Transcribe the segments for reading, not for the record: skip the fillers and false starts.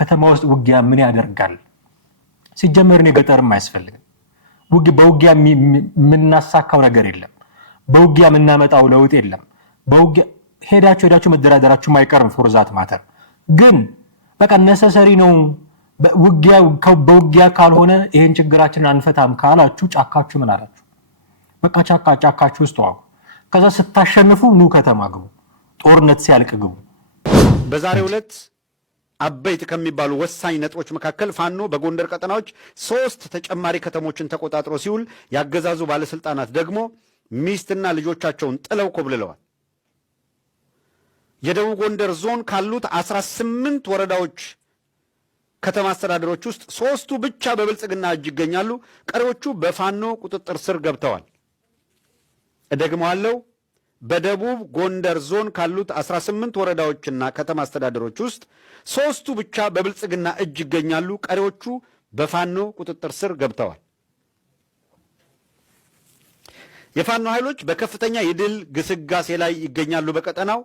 ከተማ ውስጥ ውጊያ ምን ያደርጋል? ሲጀመር ነው ገጠርም አያስፈልግም። በውጊያ የምናሳካው ነገር የለም። በውጊያ የምናመጣው ለውጥ የለም። በውጊያ ሄዳችሁ መደራደራችሁ ማይቀርም ፎርዛት ማተር ግን በቃ ነሰሰሪ ነው። በውጊያ ካልሆነ ይሄን ችግራችንን አንፈታም ካላችሁ ጫካችሁ ምን አላችሁ? በቃ ጫካችሁ ውስጥ ተዋጉ። ከዛ ስታሸንፉ ኑ ከተማ ግቡ፣ ጦርነት ሲያልቅ ግቡ። በዛሬው ዕለት አበይት ከሚባሉ ወሳኝ ነጥቦች መካከል ፋኖ በጎንደር ቀጠናዎች 3 ተጨማሪ ከተሞችን ተቆጣጥሮ ሲውል ያገዛዙ ባለስልጣናት ደግሞ ሚስትና ልጆቻቸውን ጥለው ኮብልለዋል። የደቡብ ጎንደር ዞን ካሉት 18 ወረዳዎች ከተማ አስተዳደሮች ውስጥ 3ቱ ብቻ በብልጽግና እጅ ይገኛሉ። ቀሪዎቹ በፋኖ ቁጥጥር ስር ገብተዋል። እደግመዋለሁ። በደቡብ ጎንደር ዞን ካሉት 18 ወረዳዎችና ከተማ አስተዳደሮች ውስጥ 3ቱ ብቻ በብልጽግና እጅ ይገኛሉ። ቀሪዎቹ በፋኖ ቁጥጥር ስር ገብተዋል። የፋኖ ኃይሎች በከፍተኛ የድል ግስጋሴ ላይ ይገኛሉ። በቀጠናው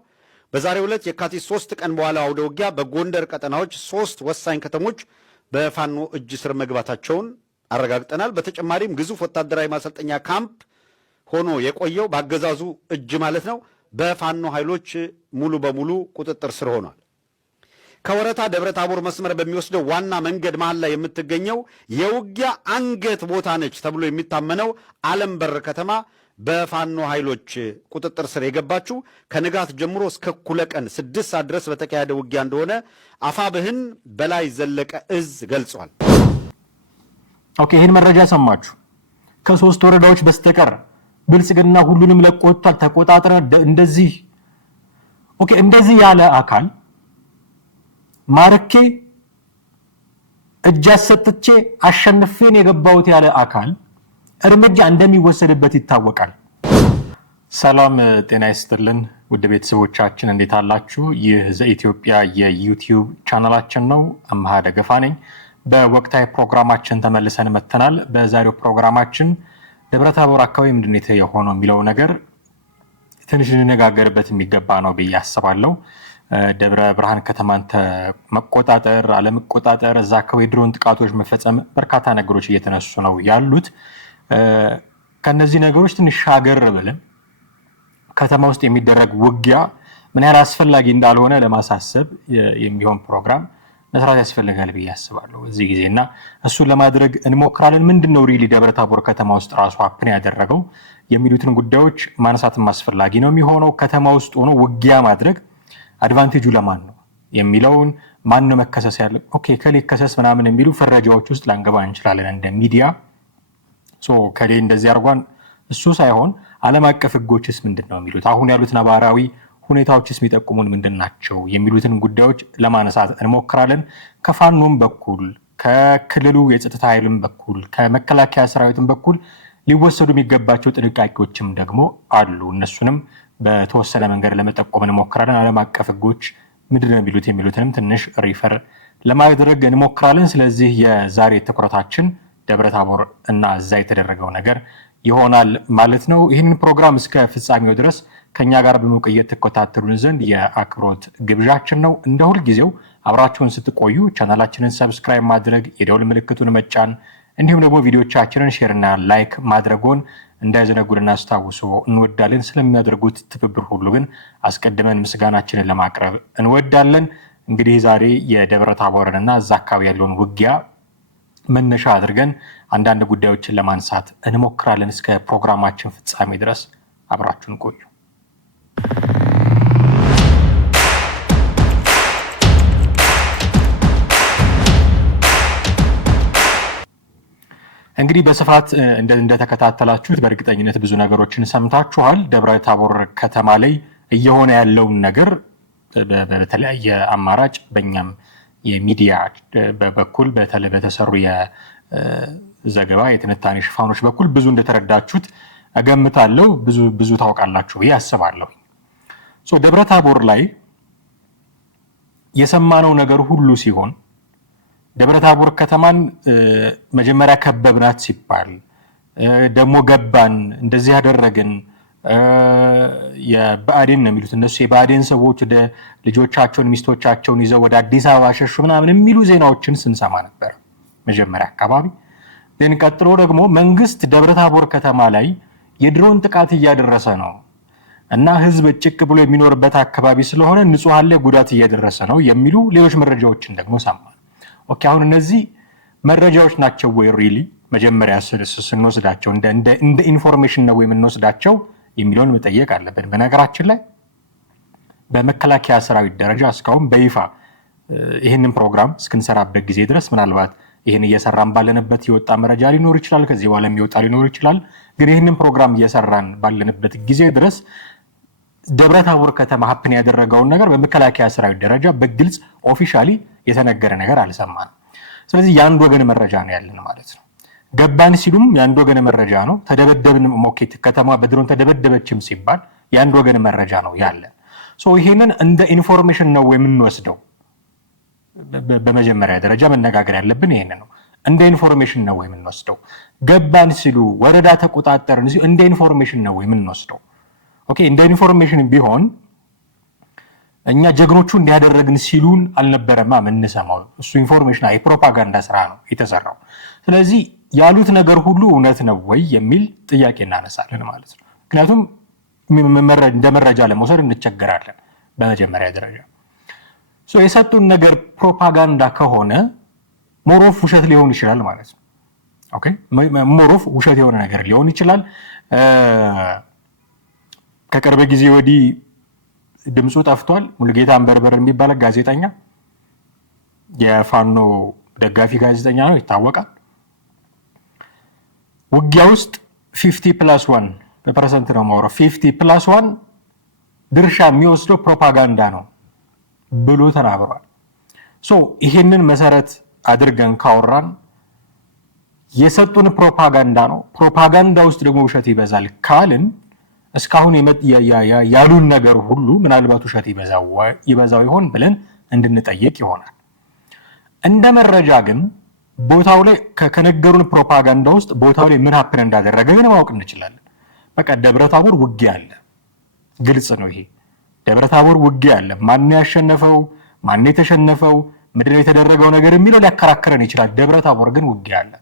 በዛሬው ዕለት የካቲት 3 ቀን በኋላ አውደ ውጊያ በጎንደር ቀጠናዎች 3 ወሳኝ ከተሞች በፋኖ እጅ ስር መግባታቸውን አረጋግጠናል። በተጨማሪም ግዙፍ ወታደራዊ ማሰልጠኛ ካምፕ ሆኖ የቆየው በአገዛዙ እጅ ማለት ነው በፋኖ ኃይሎች ሙሉ በሙሉ ቁጥጥር ስር ሆኗል። ከወረታ ደብረ ታቦር መስመር በሚወስደው ዋና መንገድ መሃል ላይ የምትገኘው የውጊያ አንገት ቦታ ነች ተብሎ የሚታመነው ዓለም በር ከተማ በፋኖ ኃይሎች ቁጥጥር ስር የገባችው ከንጋት ጀምሮ እስከ እኩለ ቀን 6 ሰዓት ድረስ በተካሄደ ውጊያ እንደሆነ አፋብህን በላይ ዘለቀ እዝ ገልጿል። ኦኬ፣ ይህን መረጃ ሰማችሁ። ከ3 ወረዳዎች በስተቀር ብልጽግና ሁሉንም ለቆ ወጥቷል። ተቆጣጥረ እንደዚህ እንደዚህ ያለ አካል ማርኬ እጅ አሰጥቼ አሸንፌን የገባውት ያለ አካል እርምጃ እንደሚወሰድበት ይታወቃል። ሰላም ጤና ይስጥልን ውድ ቤተሰቦቻችን እንዴት አላችሁ? ይህ ዘኢትዮጵያ የዩቲዩብ ቻናላችን ነው። አምሃ ደገፋ ነኝ። በወቅታዊ ፕሮግራማችን ተመልሰን መተናል። በዛሬው ፕሮግራማችን ደብረታቦር አካባቢ ምንድነው የሆነው የሚለው ነገር ትንሽ እንነጋገርበት የሚገባ ነው ብዬ አስባለሁ። ደብረ ብርሃን ከተማን መቆጣጠር አለመቆጣጠር፣ እዛ አካባቢ ድሮን ጥቃቶች መፈጸም፣ በርካታ ነገሮች እየተነሱ ነው ያሉት። ከነዚህ ነገሮች ትንሽ ሻገር ብለን ከተማ ውስጥ የሚደረግ ውጊያ ምን ያህል አስፈላጊ እንዳልሆነ ለማሳሰብ የሚሆን ፕሮግራም መስራት ያስፈልጋል ብዬ አስባለሁ እዚህ ጊዜ እና እሱን ለማድረግ እንሞክራለን። ምንድነው ሪሊ ደብረታቦር ከተማ ውስጥ ራሱ አፕን ያደረገው የሚሉትን ጉዳዮች ማንሳትም አስፈላጊ ነው የሚሆነው። ከተማ ውስጥ ሆኖ ውጊያ ማድረግ አድቫንቴጁ ለማን ነው የሚለውን ማን ነው መከሰስ ያለ ከሌ ከሰስ ምናምን የሚሉ ፈረጃዎች ውስጥ ላንገባ እንችላለን እንደ ሚዲያ። ከሌ እንደዚህ አርጓን እሱ ሳይሆን ዓለም አቀፍ ህጎችስ ምንድነው የሚሉት፣ አሁን ያሉት ነባራዊ ሁኔታዎችስ የሚጠቁሙን ምንድናቸው የሚሉትን ጉዳዮች ለማነሳት እንሞክራለን። ከፋኖም በኩል ከክልሉ የጸጥታ ኃይልም በኩል ከመከላከያ ሰራዊትም በኩል ሊወሰዱ የሚገባቸው ጥንቃቄዎችም ደግሞ አሉ። እነሱንም በተወሰነ መንገድ ለመጠቆም እንሞክራለን። ዓለም አቀፍ ህጎች ምንድነው የሚሉት የሚሉትንም ትንሽ ሪፈር ለማድረግ እንሞክራለን። ስለዚህ የዛሬ ትኩረታችን ደብረታቦር እና እዛ የተደረገው ነገር ይሆናል ማለት ነው። ይህንን ፕሮግራም እስከ ፍጻሜው ድረስ ከኛ ጋር በመቆየት ተከታተሉን ዘንድ የአክብሮት ግብዣችን ነው። እንደ ሁል ጊዜው አብራችሁን ስትቆዩ ቻናላችንን ሰብስክራይብ ማድረግ፣ የደውል ምልክቱን መጫን እንዲሁም ደግሞ ቪዲዮቻችንን ሼርና ላይክ ማድረጎን እንዳይዘነጉ ልናስታውሱ እንወዳለን። ስለሚያደርጉት ትብብር ሁሉ ግን አስቀድመን ምስጋናችንን ለማቅረብ እንወዳለን። እንግዲህ ዛሬ የደብረታቦርንና እዛ አካባቢ ያለውን ውጊያ መነሻ አድርገን አንዳንድ ጉዳዮችን ለማንሳት እንሞክራለን። እስከ ፕሮግራማችን ፍጻሜ ድረስ አብራችሁን ቆዩ። እንግዲህ በስፋት እንደተከታተላችሁት በእርግጠኝነት ብዙ ነገሮችን ሰምታችኋል። ደብረታቦር ከተማ ላይ እየሆነ ያለውን ነገር በተለያየ አማራጭ በእኛም የሚዲያ በኩል በተሰሩ የዘገባ የትንታኔ ሽፋኖች በኩል ብዙ እንደተረዳችሁት እገምታለሁ። ብዙ ታውቃላችሁ ብዬ አስባለሁ። ደብረታቦር ላይ የሰማነው ነገር ሁሉ ሲሆን ደብረታቦር ከተማን መጀመሪያ ከበብናት ሲባል ደግሞ ገባን፣ እንደዚህ ያደረግን፣ የብአዴን ነው የሚሉት እነሱ የብአዴን ሰዎች ወደ ልጆቻቸውን ሚስቶቻቸውን ይዘው ወደ አዲስ አበባ ሸሹ ምናምን የሚሉ ዜናዎችን ስንሰማ ነበር መጀመሪያ አካባቢ። ቀጥሎ ደግሞ መንግስት ደብረታቦር ከተማ ላይ የድሮን ጥቃት እያደረሰ ነው እና ህዝብ ጭቅ ብሎ የሚኖርበት አካባቢ ስለሆነ ንጹሃን ላይ ጉዳት እያደረሰ ነው የሚሉ ሌሎች መረጃዎችን ደግሞ ሰማን። ኦኬ አሁን እነዚህ መረጃዎች ናቸው ወይ ሪሊ መጀመሪያ ስንወስዳቸው እንደ ኢንፎርሜሽን ነው የምንወስዳቸው የሚለውን መጠየቅ አለብን። በነገራችን ላይ በመከላከያ ሰራዊት ደረጃ እስካሁን በይፋ ይህንን ፕሮግራም እስክንሰራበት ጊዜ ድረስ ምናልባት ይህን እየሰራን ባለንበት የወጣ መረጃ ሊኖር ይችላል፣ ከዚህ በኋላ የሚወጣ ሊኖር ይችላል። ግን ይህንን ፕሮግራም እየሰራን ባለንበት ጊዜ ድረስ ደብረታቦር ከተማ ሀፕን ያደረገውን ነገር በመከላከያ ሰራዊት ደረጃ በግልጽ ኦፊሻሊ የተነገረ ነገር አልሰማንም። ስለዚህ የአንድ ወገን መረጃ ነው ያለን ማለት ነው። ገባን ሲሉም የአንድ ወገን መረጃ ነው። ተደበደብን ሞኬት ከተማ በድሮን ተደበደበችም ሲባል የአንድ ወገን መረጃ ነው ያለን። ይሄንን እንደ ኢንፎርሜሽን ነው የምንወስደው። በመጀመሪያ ደረጃ መነጋገር ያለብን ይሄን ነው። እንደ ኢንፎርሜሽን ነው የምንወስደው። ገባን ሲሉ ወረዳ ተቆጣጠርን ሲሉ እንደ ኢንፎርሜሽን ነው የምንወስደው። ኦኬ እንደ ኢንፎርሜሽን ቢሆን እኛ ጀግኖቹ እንዲያደረግን ሲሉን አልነበረማ የምንሰማው። እሱ ኢንፎርሜሽን የፕሮፓጋንዳ ስራ ነው የተሰራው። ስለዚህ ያሉት ነገር ሁሉ እውነት ነው ወይ የሚል ጥያቄ እናነሳለን ማለት ነው። ምክንያቱም እንደ መረጃ ለመውሰድ እንቸገራለን በመጀመሪያ ደረጃ። የሰጡን ነገር ፕሮፓጋንዳ ከሆነ ሞሮፍ ውሸት ሊሆን ይችላል ማለት ነው። ኦኬ ሞሮፍ ውሸት የሆነ ነገር ሊሆን ይችላል። ከቅርብ ጊዜ ወዲህ ድምፁ ጠፍቷል። ሙሉጌታ አንበርበር የሚባል ጋዜጠኛ የፋኖ ደጋፊ ጋዜጠኛ ነው፣ ይታወቃል። ውጊያ ውስጥ 50+1% ነው ማውራው 50+1 ድርሻ የሚወስደው ፕሮፓጋንዳ ነው ብሎ ተናግሯል። ይሄንን መሰረት አድርገን ካወራን የሰጡን ፕሮፓጋንዳ ነው። ፕሮፓጋንዳ ውስጥ ደግሞ ውሸት ይበዛል ካልን እስካሁን ያሉን ነገር ሁሉ ምናልባት ውሸት ይበዛው ይሆን ብለን እንድንጠይቅ ይሆናል። እንደ መረጃ ግን ቦታው ላይ ከነገሩን ፕሮፓጋንዳ ውስጥ ቦታው ላይ ምን ሀፕን እንዳደረገ ግን ማወቅ እንችላለን። በቃ ደብረታቦር ውጊያ አለ፣ ግልጽ ነው ይሄ። ደብረታቦር ውጊያ አለ። ማን ያሸነፈው ማን የተሸነፈው ምንድነው የተደረገው ነገር የሚለው ሊያከራክረን ይችላል። ደብረታቦር ግን ውጊያ አለ፣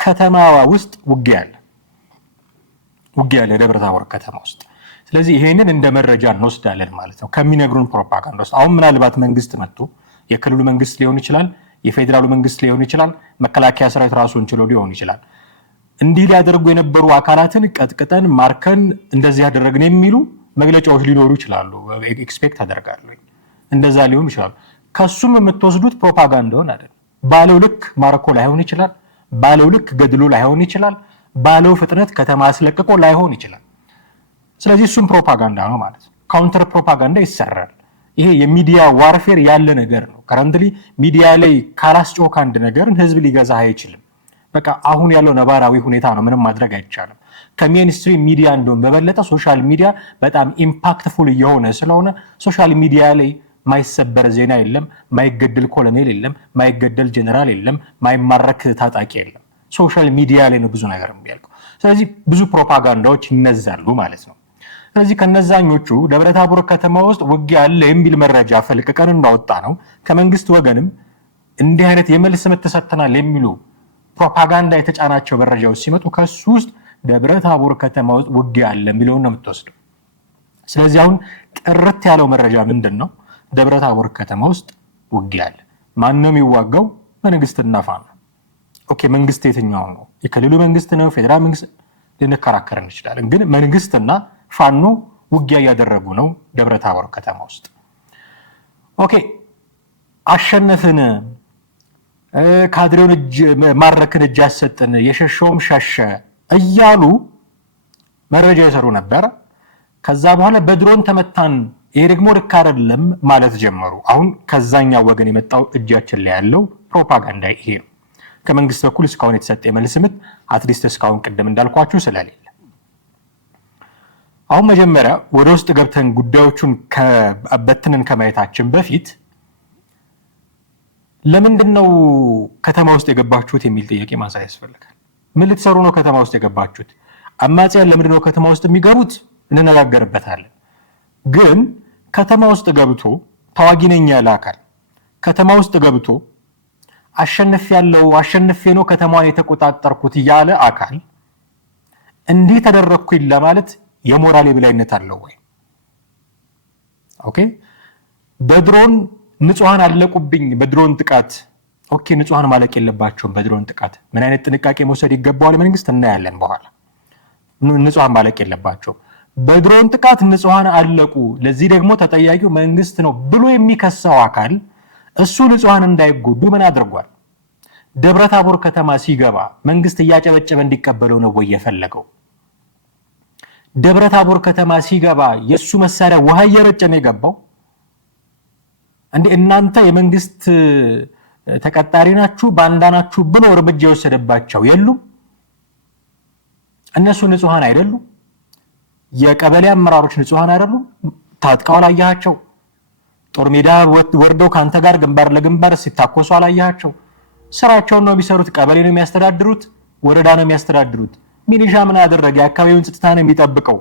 ከተማዋ ውስጥ ውጊያ አለ ደብረታቦር ከተማ ውስጥ። ስለዚህ ይሄንን እንደ መረጃ እንወስዳለን ማለት ነው ከሚነግሩን ፕሮፓጋንዳ ውስጥ። አሁን ምናልባት መንግስት መጥቶ የክልሉ መንግስት ሊሆን ይችላል፣ የፌዴራሉ መንግስት ሊሆን ይችላል፣ መከላከያ ሰራዊት ራሱን ችሎ ሊሆን ይችላል። እንዲህ ሊያደርጉ የነበሩ አካላትን ቀጥቅጠን ማርከን እንደዚህ ያደረግን የሚሉ መግለጫዎች ሊኖሩ ይችላሉ። ኤክስፔክት አደርጋለሁ እንደዛ ሊሆን ይችላል። ከሱም የምትወስዱት ፕሮፓጋንዳውን አይደል። ባለው ልክ ማርኮ ላይሆን ይችላል፣ ባለው ልክ ገድሎ ላይሆን ይችላል፣ ባለው ፍጥነት ከተማ አስለቅቆ ላይሆን ይችላል። ስለዚህ እሱም ፕሮፓጋንዳ ነው ማለት ነው። ካውንተር ፕሮፓጋንዳ ይሰራል። ይሄ የሚዲያ ዋርፌር ያለ ነገር ነው። ከረንትሊ ሚዲያ ላይ ካላስጮህ አንድ ነገርን ህዝብ ሊገዛ አይችልም። በቃ አሁን ያለው ነባራዊ ሁኔታ ነው። ምንም ማድረግ አይቻልም። ከሜንስትሪም ሚዲያ እንደውም በበለጠ ሶሻል ሚዲያ በጣም ኢምፓክትፉል እየሆነ ስለሆነ ሶሻል ሚዲያ ላይ ማይሰበር ዜና የለም፣ ማይገደል ኮሎኔል የለም፣ ማይገደል ጀነራል የለም፣ ማይማረክ ታጣቂ የለም። ሶሻል ሚዲያ ላይ ነው ብዙ ነገር የሚያልቀው። ስለዚህ ብዙ ፕሮፓጋንዳዎች ይነዛሉ ማለት ነው። ስለዚህ ከነዛኞቹ ደብረታቦር ከተማ ውስጥ ውጊያ አለ የሚል መረጃ ፈልቅቀን እንዳወጣ ነው ከመንግስት ወገንም እንዲህ አይነት የመልስ ምት ተሰጥተናል የሚሉ ፕሮፓጋንዳ የተጫናቸው መረጃዎች ሲመጡ ከሱ ውስጥ ደብረታቦር ከተማ ውስጥ ውጊያ አለ የሚለውን ነው የምትወስደው። ስለዚህ አሁን ጥርት ያለው መረጃ ምንድን ነው? ደብረታቦር ከተማ ውስጥ ውጊያ አለ። ማን ነው የሚዋጋው? መንግስትና ፋኖ። ኦኬ መንግስት የትኛው ነው? የክልሉ መንግስት ነው? ፌዴራል መንግስት? ልንከራከር እንችላለን። ግን መንግስትና ፋኖ ውጊያ እያደረጉ ነው ደብረታቦር ከተማ ውስጥ። ኦኬ አሸነፍን፣ ካድሬውን ማረክን፣ እጅ አሰጥን፣ የሸሸውም ሸሸ እያሉ መረጃ የሰሩ ነበር። ከዛ በኋላ በድሮን ተመታን፣ ይሄ ደግሞ ልክ አይደለም ማለት ጀመሩ። አሁን ከዛኛው ወገን የመጣው እጃችን ላይ ያለው ፕሮፓጋንዳ ይሄ ነው። ከመንግስት በኩል እስካሁን የተሰጠ የመልስ ምት አትሊስት እስካሁን ቅድም እንዳልኳችሁ ስለሌለ፣ አሁን መጀመሪያ ወደ ውስጥ ገብተን ጉዳዮቹን በትንን ከማየታችን በፊት ለምንድነው ከተማ ውስጥ የገባችሁት የሚል ጥያቄ ማንሳት ያስፈልጋል። ምን ልትሰሩ ነው ከተማ ውስጥ የገባችሁት? አማጽያን ለምንድነው ከተማ ውስጥ የሚገቡት? እንነጋገርበታለን። ግን ከተማ ውስጥ ገብቶ ተዋጊ ነኝ ያለ አካል ከተማ ውስጥ ገብቶ አሸንፌ ነው ከተማዋን የተቆጣጠርኩት ያለ አካል እንዲህ ተደረኩኝ ለማለት የሞራል የበላይነት አለው ወይ? ኦኬ በድሮን ንጹሃን አለቁብኝ በድሮን ጥቃት ኦኬ ንጹሃን ማለቅ የለባቸውም በድሮን ጥቃት ምን አይነት ጥንቃቄ መውሰድ ይገባዋል መንግስት እናያለን በኋላ ንጹሃን ማለቅ የለባቸው በድሮን ጥቃት ንጹሃን አለቁ ለዚህ ደግሞ ተጠያቂው መንግስት ነው ብሎ የሚከሰው አካል እሱ ንጹሃን እንዳይጎዱ ምን አድርጓል? ደብረታቦር ከተማ ሲገባ መንግስት እያጨበጨበ እንዲቀበለው ነው ወይ የፈለገው? ደብረታቦር ከተማ ሲገባ የሱ መሳሪያ ውሃ እየረጨ ነው የገባው? እንዴ እናንተ የመንግስት ተቀጣሪ ናችሁ ባንዳ ናችሁ ብሎ እርምጃ የወሰደባቸው የሉም? እነሱ ንጹሃን አይደሉም? የቀበሌ አመራሮች ንጹሃን አይደሉም? ታጥቀው አላያቸው? ጦር ሜዳ ወርደው ካንተ ጋር ግንባር ለግንባር ሲታኮሱ አላያቸው? ስራቸውን ነው የሚሰሩት። ቀበሌ ነው የሚያስተዳድሩት፣ ወረዳ ነው የሚያስተዳድሩት። ሚሊሻ ምን አደረገ? የአካባቢውን ጸጥታ ነው የሚጠብቀው።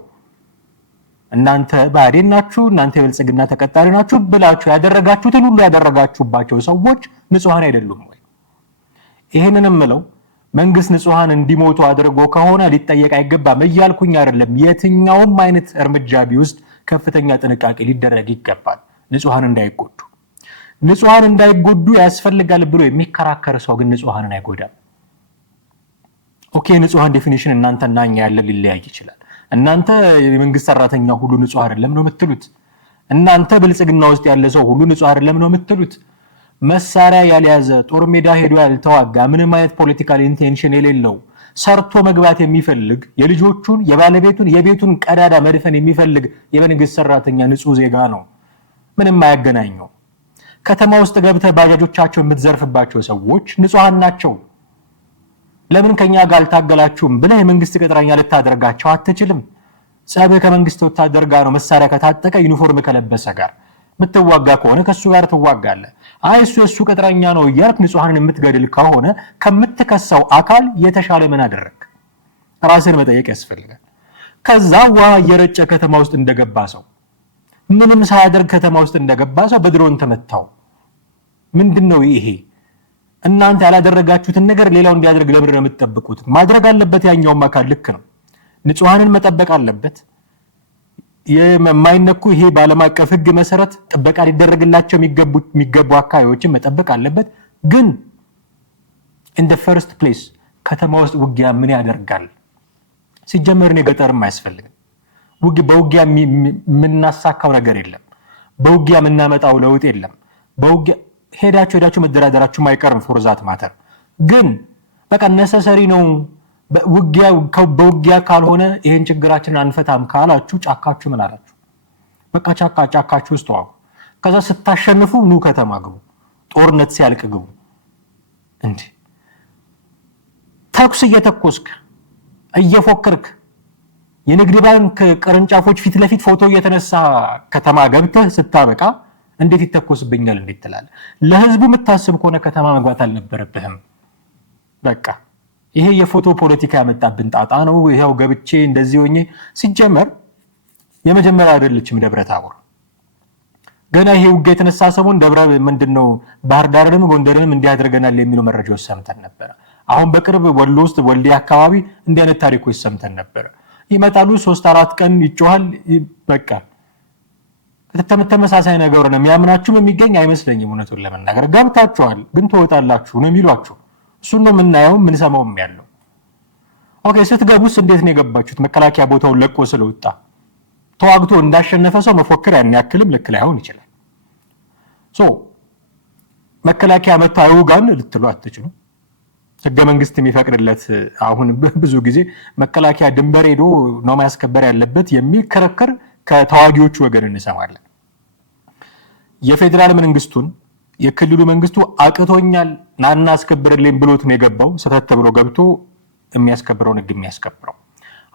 እናንተ ባዴን ናችሁ፣ እናንተ የብልጽግና ተቀጣሪ ናችሁ ብላችሁ ያደረጋችሁትን ሁሉ ያደረጋችሁባቸው ሰዎች ንጹሃን አይደሉም ወይ? ይሄንንም ምለው መንግስት ንጹሃን እንዲሞቱ አድርጎ ከሆነ ሊጠየቅ አይገባም እያልኩኝ አይደለም። የትኛውም አይነት እርምጃ ቢወስድ ከፍተኛ ጥንቃቄ ሊደረግ ይገባል። ንጹሃን እንዳይጎዱ ያስፈልጋል ብሎ የሚከራከር ሰው ግን ንጹሃንን አይጎዳም። ኦኬ ንጹሃን ዴፊኒሽን እናንተና እኛ ያለ ሊለያይ ይችላል። እናንተ የመንግስት ሰራተኛ ሁሉ ንጹህ አይደለም ነው የምትሉት። እናንተ ብልጽግና ውስጥ ያለ ሰው ሁሉ ንጹህ አይደለም ነው የምትሉት። መሳሪያ ያልያዘ ጦር ሜዳ ሄዶ ያልተዋጋ ምንም አይነት ፖለቲካል ኢንቴንሽን የሌለው ሰርቶ መግባት የሚፈልግ የልጆቹን የባለቤቱን የቤቱን ቀዳዳ መድፈን የሚፈልግ የመንግስት ሰራተኛ ንጹህ ዜጋ ነው። ምንም አያገናኘው። ከተማ ውስጥ ገብተህ ባጃጆቻቸው የምትዘርፍባቸው ሰዎች ንጹሃን ናቸው። ለምን ከኛ ጋር አልታገላችሁም ብለህ የመንግስት ቅጥረኛ ልታደርጋቸው አትችልም። ጸብ ከመንግስት ወታደር ጋር ነው። መሳሪያ ከታጠቀ ዩኒፎርም ከለበሰ ጋር ምትዋጋ ከሆነ ከሱ ጋር ትዋጋለህ። አይ እሱ ቅጥረኛ ነው እያልክ ንጹሃንን የምትገድል ከሆነ ከምትከሰው አካል የተሻለ ምን አደረግ? ራስን መጠየቅ ያስፈልጋል። ከዛ ውሃ እየረጨ ከተማ ውስጥ እንደገባ ሰው ምንም ሳያደርግ ከተማ ውስጥ እንደገባ ሰው በድሮን ተመታው። ምንድነው ይሄ? እናንተ ያላደረጋችሁትን ነገር ሌላው እንዲያደርግ ለምን ነው የምትጠብቁት? ማድረግ አለበት ያኛውም አካል ልክ ነው። ንጹሃንን መጠበቅ አለበት። የማይነኩ ይሄ በዓለም አቀፍ ሕግ መሰረት ጥበቃ ሊደረግላቸው የሚገቡ አካባቢዎችን መጠበቅ አለበት። ግን in the first place ከተማ ውስጥ ውጊያ ምን ያደርጋል? ሲጀመር ነው ገጠርም አያስፈልግም። በውጊያ የምናሳካው ነገር የለም። በውጊያ የምናመጣው ለውጥ የለም። በውጊያ ሄዳችሁ መደራደራችሁ ማይቀርም ፎርዛት ማተር ግን በቃ ነሰሰሪ ነው። በውጊያ ካልሆነ ይሄን ችግራችንን አንፈታም ካላችሁ ጫካችሁ ምን አላችሁ? በቃ ጫካችሁ ውስጥ ተዋጉ። ከዛ ስታሸንፉ ኑ ከተማ ግቡ። ጦርነት ሲያልቅ ግቡ። እንዴ ተኩስ እየተኮስክ እየፎከርክ የንግድ ባንክ ቅርንጫፎች ፊት ለፊት ፎቶ እየተነሳ ከተማ ገብተህ ስታበቃ እንዴት ይተኮስብኛል እንዴት ትላለህ? ለህዝቡ የምታስብ ከሆነ ከተማ መግባት አልነበረብህም። በቃ ይሄ የፎቶ ፖለቲካ ያመጣብን ጣጣ ነው። ይሄው ገብቼ እንደዚህ ሆኜ ሲጀመር የመጀመሪያ አይደለችም ደብረታቦር። ገና ይሄ ውጊያ የተነሳ ሰሞን ምንድነው ባህር ዳርንም ጎንደርንም እንዲያደርገናል የሚሉ መረጃዎች ሰምተን ነበር። አሁን በቅርብ ወሎ ውስጥ ወልዲያ አካባቢ እንዲህ አይነት ታሪኮች ሰምተን ነበር። ይመጣሉ 3-4 ቀን ይጮሃል። በቃ ተመሳሳይ ነገር ነው። የሚያምናችሁም የሚገኝ አይመስለኝም። እውነቱን ለመናገር ገብታችኋል ግን ትወጣላችሁ ነው የሚሏችሁ። እሱን ነው የምናየው የምንሰማውም ያለው። ኦኬ ስትገቡስ እንዴት ነው የገባችሁት? መከላከያ ቦታውን ለቆ ስለወጣ ተዋግቶ እንዳሸነፈ ሰው መፎከር ያን ያክልም ልክ ላይሆን ይችላል። መከላከያ መጥቶ አይውጋን ልትሉ አትችሉ። ህገ መንግስት የሚፈቅድለት አሁን ብዙ ጊዜ መከላከያ ድንበር ሄዶ ነው ማስከበር ያለበት የሚል ክርክር ከተዋጊዎቹ ወገን እንሰማለን። የፌደራል መንግስቱን የክልሉ መንግስቱ አቅቶኛል ናና አስከብርልኝ ብሎት ነው የገባው። ሰተት ብሎ ገብቶ የሚያስከብረው ህግ የሚያስከብረው።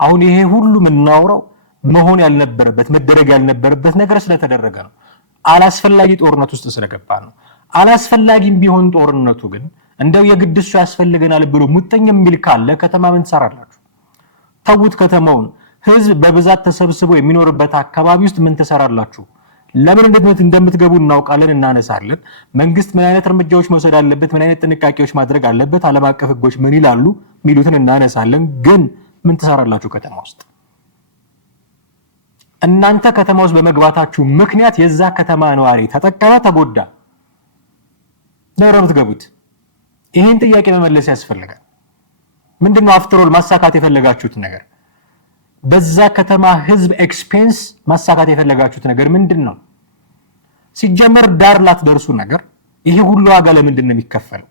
አሁን ይሄ ሁሉ የምናወራው መሆን ያልነበረበት መደረግ ያልነበረበት ነገር ስለተደረገ ነው። አላስፈላጊ ጦርነት ውስጥ ስለገባ ነው። አላስፈላጊም ቢሆን ጦርነቱ ግን እንደው የግድ እሱ ያስፈልገናል ብሎ ሙጥኝ የሚል ካለ ከተማ ምን ትሰራላችሁ? ተውት ከተማውን። ህዝብ በብዛት ተሰብስቦ የሚኖርበት አካባቢ ውስጥ ምን ተሰራላችሁ? ለምን እንደምትገቡ እናውቃለን፣ እናነሳለን። መንግስት ምን አይነት እርምጃዎች መውሰድ አለበት፣ ምን አይነት ጥንቃቄዎች ማድረግ አለበት፣ ዓለም አቀፍ ህጎች ምን ይላሉ ሚሉትን እናነሳለን። ግን ምን ተሰራላችሁ ከተማ ውስጥ? እናንተ ከተማ ውስጥ በመግባታችሁ ምክንያት የዛ ከተማ ነዋሪ ተጠቀመ፣ ተጎዳ ነው የምትገቡት? ይሄን ጥያቄ መመለስ ያስፈልጋል። ምንድነው አፍተሮል ማሳካት የፈለጋችሁት ነገር? በዛ ከተማ ህዝብ ኤክስፔንስ ማሳካት የፈለጋችሁት ነገር ምንድነው? ሲጀመር ዳር ላትደርሱ ነገር ይሄ ሁሉ ዋጋ ለምንድን ነው የሚከፈለው?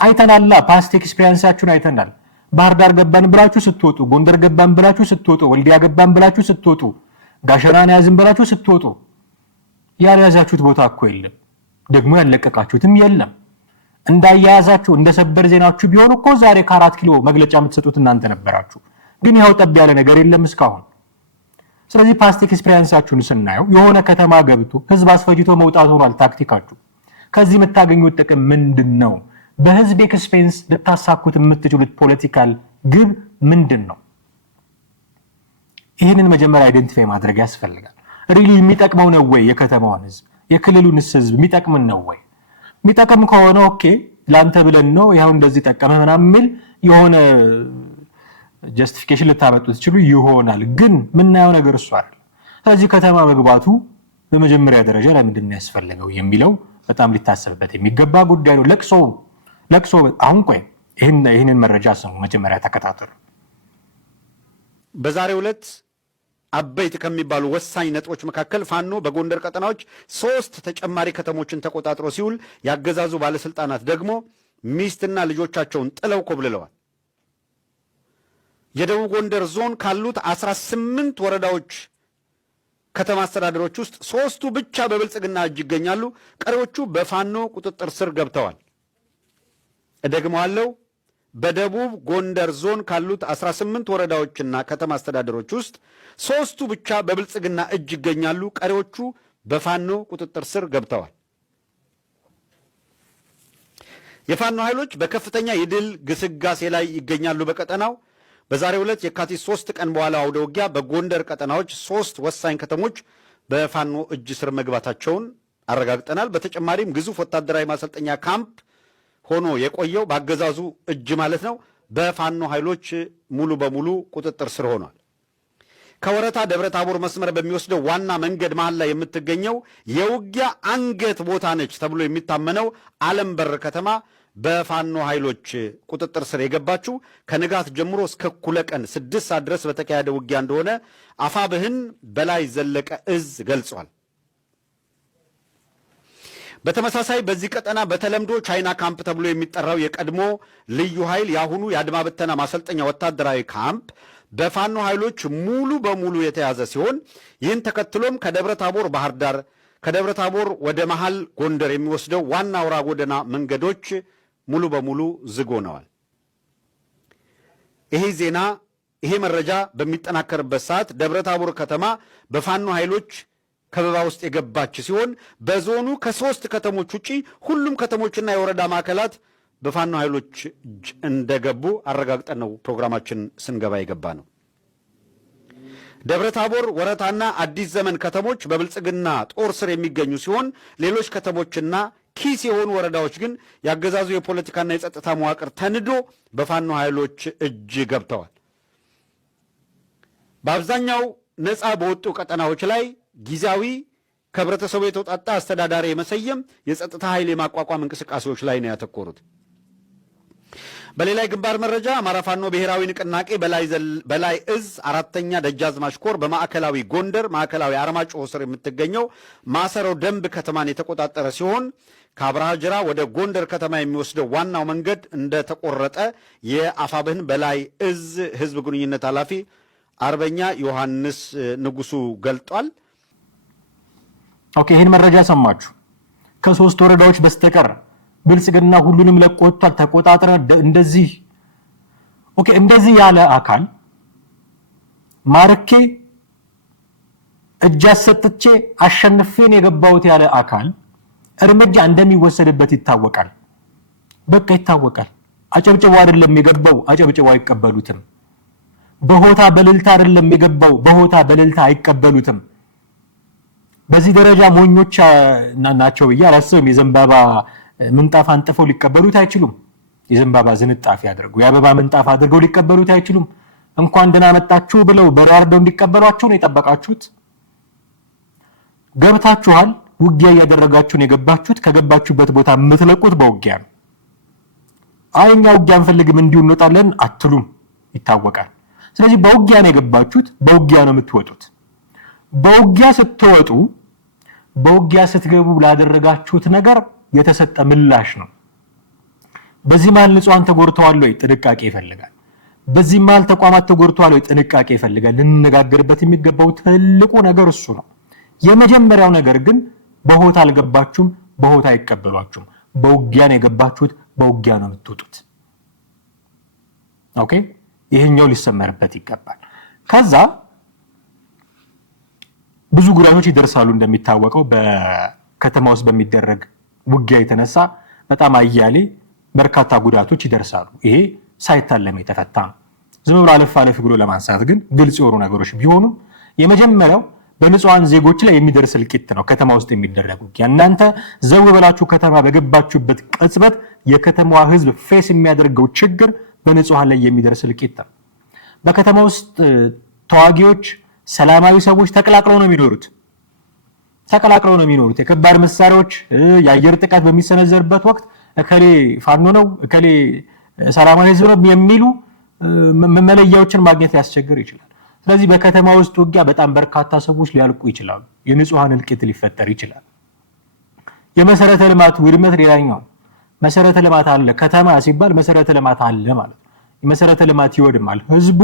አይተናላ፣ ፓስት ኤክስፒሪየንሳችሁን አይተናል። ባህር ዳር ገባን ብላችሁ ስትወጡ፣ ጎንደር ገባን ብላችሁ ስትወጡ፣ ወልዲያ ገባን ብላችሁ ስትወጡ፣ ጋሸናን ያዝን ብላችሁ ስትወጡ ያልያዛችሁት ቦታ እኮ የለም፣ ደግሞ ያለቀቃችሁትም የለም። እንዳያያዛችሁ እንደሰበር ዜናችሁ ቢሆን እኮ ዛሬ ከ4 ኪሎ መግለጫ የምትሰጡት እናንተ ነበራችሁ። ግን ያው ጠብ ያለ ነገር የለም እስካሁን። ስለዚህ ፓስት ኤክስፒሪየንሳችሁን ስናየው የሆነ ከተማ ገብቶ ህዝብ አስፈጅቶ መውጣት ሆኗል ታክቲካችሁ። ከዚህ የምታገኙት ጥቅም ምንድነው? በህዝብ ኤክስፔንስ ልታሳኩት የምትችሉት ፖለቲካል ግብ ምንድነው? ይህንን መጀመሪያ አይደንቲፋይ ማድረግ ያስፈልጋል። ሪሊ የሚጠቅመው ነው ወይ? የከተማውን ህዝብ የክልሉንስ ህዝብ የሚጠቅምን ነው ወይ? የሚጠቅም ከሆነ ኦኬ ላንተ ብለን ነው ያው እንደዚህ ጠቀመ ምናምን የሚል የሆነ ጀስቲፊኬሽን ልታመጡ ትችሉ ይሆናል። ግን ምናየው ነገር እሱ አይደል። ስለዚህ ከተማ መግባቱ በመጀመሪያ ደረጃ ለምንድን ነው ያስፈልገው የሚለው በጣም ሊታሰብበት የሚገባ ጉዳይ ነው። ለቅሶ አሁን ቆይ ይህንን መረጃ ስሙ፣ መጀመሪያ ተከታተሉ። በዛሬው ዕለት አበይት ከሚባሉ ወሳኝ ነጥቦች መካከል ፋኖ በጎንደር ቀጠናዎች 3 ተጨማሪ ከተሞችን ተቆጣጥሮ ሲውል ያገዛዙ ባለስልጣናት ደግሞ ሚስትና ልጆቻቸውን ጥለው ኮብልለዋል። የደቡብ ጎንደር ዞን ካሉት 18 ወረዳዎች ከተማ አስተዳደሮች ውስጥ 3ቱ ብቻ በብልጽግና እጅ ይገኛሉ። ቀሪዎቹ በፋኖ ቁጥጥር ስር ገብተዋል። እደግመዋለሁ። በደቡብ ጎንደር ዞን ካሉት 18 ወረዳዎችና ከተማ አስተዳደሮች ውስጥ 3ቱ ብቻ በብልጽግና እጅ ይገኛሉ። ቀሪዎቹ በፋኖ ቁጥጥር ስር ገብተዋል። የፋኖ ኃይሎች በከፍተኛ የድል ግስጋሴ ላይ ይገኛሉ። በቀጠናው በዛሬው ዕለት የካቲት 3 ቀን በኋላ አውደ ውጊያ በጎንደር ቀጠናዎች 3 ወሳኝ ከተሞች በፋኖ እጅ ስር መግባታቸውን አረጋግጠናል። በተጨማሪም ግዙፍ ወታደራዊ ማሰልጠኛ ካምፕ ሆኖ የቆየው በአገዛዙ እጅ ማለት ነው በፋኖ ኃይሎች ሙሉ በሙሉ ቁጥጥር ስር ሆኗል። ከወረታ ደብረ ታቦር መስመር በሚወስደው ዋና መንገድ መሃል ላይ የምትገኘው የውጊያ አንገት ቦታ ነች ተብሎ የሚታመነው ዓለም በር ከተማ በፋኖ ኃይሎች ቁጥጥር ስር የገባችው ከንጋት ጀምሮ እስከ እኩለ ቀን 6 ሰዓት ድረስ በተካሄደ ውጊያ እንደሆነ አፋብህን በላይ ዘለቀ እዝ ገልጿል። በተመሳሳይ በዚህ ቀጠና በተለምዶ ቻይና ካምፕ ተብሎ የሚጠራው የቀድሞ ልዩ ኃይል የአሁኑ የአድማ ብተና ማሰልጠኛ ወታደራዊ ካምፕ በፋኖ ኃይሎች ሙሉ በሙሉ የተያዘ ሲሆን ይህን ተከትሎም ከደብረ ታቦር ባህር ዳር፣ ከደብረ ታቦር ወደ መሃል ጎንደር የሚወስደው ዋና አውራ ጎዳና መንገዶች ሙሉ በሙሉ ዝግ ሆነዋል። ይሄ መረጃ በሚጠናከርበት ሰዓት ደብረ ታቦር ከተማ በፋኖ ኃይሎች ከበባ ውስጥ የገባች ሲሆን በዞኑ ከ3 ከተሞች ውጪ ሁሉም ከተሞችና የወረዳ ማዕከላት በፋኖ ኃይሎች እጅ እንደገቡ አረጋግጠን ነው ፕሮግራማችን ስንገባ የገባ ነው። ደብረ ታቦር፣ ወረታና አዲስ ዘመን ከተሞች በብልጽግና ጦር ስር የሚገኙ ሲሆን ሌሎች ከተሞችና ኪስ የሆኑ ወረዳዎች ግን ያገዛዙ የፖለቲካና የጸጥታ መዋቅር ተንዶ በፋኖ ኃይሎች እጅ ገብተዋል። በአብዛኛው ነፃ በወጡ ቀጠናዎች ላይ ጊዜያዊ ከህብረተሰቡ የተውጣጣ አስተዳዳሪ የመሰየም የጸጥታ ኃይል የማቋቋም እንቅስቃሴዎች ላይ ነው ያተኮሩት። በሌላ የግንባር መረጃ አማራ ፋኖ ብሔራዊ ንቅናቄ በላይ እዝ 4ኛ ደጃዝማች ኮር በማዕከላዊ ጎንደር ማዕከላዊ አርማጭሆ ስር የምትገኘው ማሰሮ ደንብ ከተማን የተቆጣጠረ ሲሆን ከአብርሃ ጅራ ወደ ጎንደር ከተማ የሚወስደው ዋናው መንገድ እንደተቆረጠ የአፋብህን በላይ እዝ ህዝብ ግንኙነት ኃላፊ አርበኛ ዮሐንስ ንጉሱ ገልጧል። ኦኬ፣ ይህን መረጃ ሰማችሁ። ከ3 ወረዳዎች በስተቀር ብልጽግና ሁሉንም ለቆ ወጥቷል፣ ተቆጣጠረ። እንደዚህ ያለ አካል ማርኬ እጅ አሰጥቼ አሸንፌን የገባሁት ያለ አካል እርምጃ እንደሚወሰድበት ይታወቃል። በቃ ይታወቃል። አጨብጭቦ አይደለም የገባው፣ አጨብጭቦ አይቀበሉትም። በሆታ በልልታ አይደለም የገባው። በሆታ በልልታ አይቀበሉትም። በዚህ ደረጃ ሞኞች ናቸው ብዬ አላስብም። የዘንባባ ምንጣፍ አንጥፈው ሊቀበሉት አይችሉም። የዘንባባ ዝንጣፊ አድርገው የአበባ ምንጣፍ አድርገው ሊቀበሉት አይችሉም። እንኳን ደህና መጣችሁ ብለው በራርደው እንዲቀበሏቸው ነው የጠበቃችሁት። ገብታችኋል። ውጊያ እያደረጋችሁ ነው የገባችሁት። ከገባችሁበት ቦታ የምትለቁት በውጊያ ነው። አይኛ ውጊያ አንፈልግም እንዲሁ እንወጣለን አትሉም፣ ይታወቃል። ስለዚህ በውጊያ ነው የገባችሁት፣ በውጊያ ነው የምትወጡት። በውጊያ ስትወጡ፣ በውጊያ ስትገቡ ላደረጋችሁት ነገር የተሰጠ ምላሽ ነው። በዚህ መሃል ንጹሃን ተጎድተዋል ወይ? ጥንቃቄ ይፈልጋል። በዚህ መሃል ተቋማት ተጎድተዋል ወይ? ጥንቃቄ ይፈልጋል። ልንነጋገርበት የሚገባው ትልቁ ነገር እሱ ነው። የመጀመሪያው ነገር ግን በሆታ አልገባችሁም፣ በሆታ አይቀበሏችሁም። በውጊያ ነው የገባችሁት፣ በውጊያ ነው የምትወጡት። ኦኬ፣ ይሄኛው ሊሰመርበት ይገባል። ከዛ ብዙ ጉዳቶች ይደርሳሉ። እንደሚታወቀው በከተማ ውስጥ በሚደረግ ውጊያ የተነሳ በጣም አያሌ በርካታ ጉዳቶች ይደርሳሉ። ይሄ ሳይታለም የተፈታ ነው። ዝም ብሎ አለፍ አለፍ ብሎ ለማንሳት ግን ግልጽ የሆኑ ነገሮች ቢሆኑም የመጀመሪያው በንጹሃን ዜጎች ላይ የሚደርስ እልቂት ነው። ከተማ ውስጥ የሚደረግ ውጊያ እናንተ ዘው ብላችሁ ከተማ በገባችሁበት ቅጽበት የከተማዋ ሕዝብ ፌስ የሚያደርገው ችግር በንጹሃን ላይ የሚደርስ እልቂት ነው። በከተማ ውስጥ ተዋጊዎች፣ ሰላማዊ ሰዎች ተቀላቅለው ነው የሚኖሩት። የከባድ መሳሪያዎች የአየር ጥቃት በሚሰነዘርበት ወቅት እከሌ ፋኖ ነው፣ እከሌ ሰላማዊ ሕዝብ ነው የሚሉ መለያዎችን ማግኘት ሊያስቸግር ይችላል። ስለዚህ በከተማ ውስጥ ውጊያ በጣም በርካታ ሰዎች ሊያልቁ ይችላሉ። የንጹሃን እልቂት ሊፈጠር ይችላል። የመሰረተ ልማት ውድመት ሌላኛው። መሰረተ ልማት አለ፣ ከተማ ሲባል መሰረተ ልማት አለ ማለት ነው። የመሰረተ ልማት ይወድማል። ህዝቡ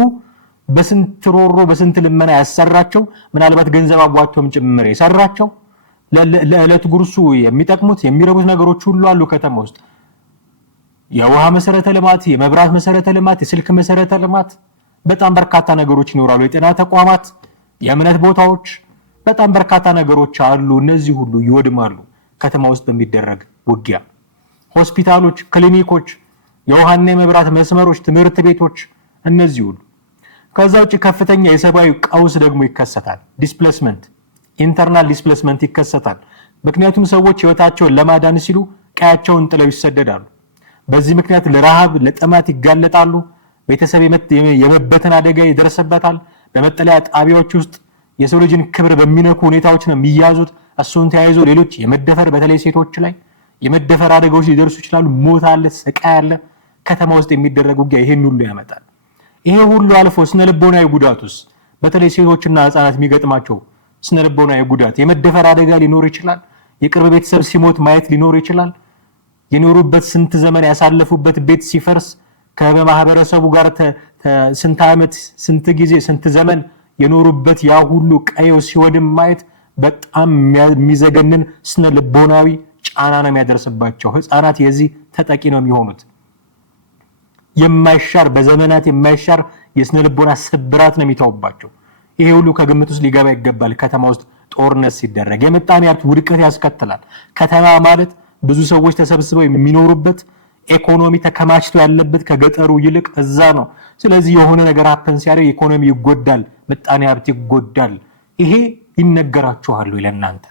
በስንት ሮሮ በስንት ልመና ያሰራቸው፣ ምናልባት ገንዘብ አዋጥቶም ጭምር የሰራቸው ለዕለት ጉርሱ የሚጠቅሙት የሚረቡት ነገሮች ሁሉ አሉ ከተማ ውስጥ። የውሃ መሰረተ ልማት፣ የመብራት መሰረተ ልማት፣ የስልክ መሰረተ ልማት፣ በጣም በርካታ ነገሮች ይኖራሉ። የጤና ተቋማት፣ የእምነት ቦታዎች፣ በጣም በርካታ ነገሮች አሉ። እነዚህ ሁሉ ይወድማሉ ከተማ ውስጥ በሚደረግ ውጊያ። ሆስፒታሎች፣ ክሊኒኮች፣ የውሃና የመብራት መስመሮች፣ ትምህርት ቤቶች፣ እነዚህ ሁሉ። ከዛ ውጭ ከፍተኛ የሰብአዊ ቀውስ ደግሞ ይከሰታል። ዲስፕሌስመንት፣ ኢንተርናል ዲስፕሌስመንት ይከሰታል። ምክንያቱም ሰዎች ህይወታቸውን ለማዳን ሲሉ ቀያቸውን ጥለው ይሰደዳሉ። በዚህ ምክንያት ለረሃብ፣ ለጥማት ይጋለጣሉ። ቤተሰብ የመበተን አደጋ ይደርስበታል። በመጠለያ ጣቢያዎች ውስጥ የሰው ልጅን ክብር በሚነኩ ሁኔታዎች ነው የሚያዙት። እሱን ተያይዞ ሌሎች የመደፈር በተለይ ሴቶች ላይ የመደፈር አደጋዎች ሊደርሱ ይችላሉ። ሞት አለ፣ ስቃይ አለ። ከተማ ውስጥ የሚደረግ ውጊያ ይሄን ሁሉ ያመጣል። ይሄ ሁሉ አልፎ ስነልቦናዊ ጉዳቱስ በተለይ ሴቶችና ህፃናት የሚገጥማቸው ስነልቦናዊ ጉዳት፣ የመደፈር አደጋ ሊኖር ይችላል። የቅርብ ቤተሰብ ሲሞት ማየት ሊኖር ይችላል። የኖሩበት ስንት ዘመን ያሳለፉበት ቤት ሲፈርስ ከማህበረሰቡ ጋር ስንት ዓመት ስንት ጊዜ ስንት ዘመን የኖሩበት ያ ሁሉ ቀየው ሲወድም ማየት በጣም የሚዘገንን ስነ ልቦናዊ ጫና ነው የሚያደርስባቸው። ህፃናት የዚህ ተጠቂ ነው የሚሆኑት። የማይሻር በዘመናት የማይሻር የስነ ልቦና ስብራት ነው የሚታውባቸው። ይሄ ሁሉ ከግምት ውስጥ ሊገባ ይገባል። ከተማ ውስጥ ጦርነት ሲደረግ የምጣኔ ሀብት ውድቀት ያስከትላል። ከተማ ማለት ብዙ ሰዎች ተሰብስበው የሚኖሩበት ኢኮኖሚ ተከማችቶ ያለበት ከገጠሩ ይልቅ እዛ ነው። ስለዚህ የሆነ ነገር ሀፕን ሲያደርግ ኢኮኖሚ ይጎዳል፣ ምጣኔ ሀብት ይጎዳል። ይሄ ይነገራችኋል ለእናንተ።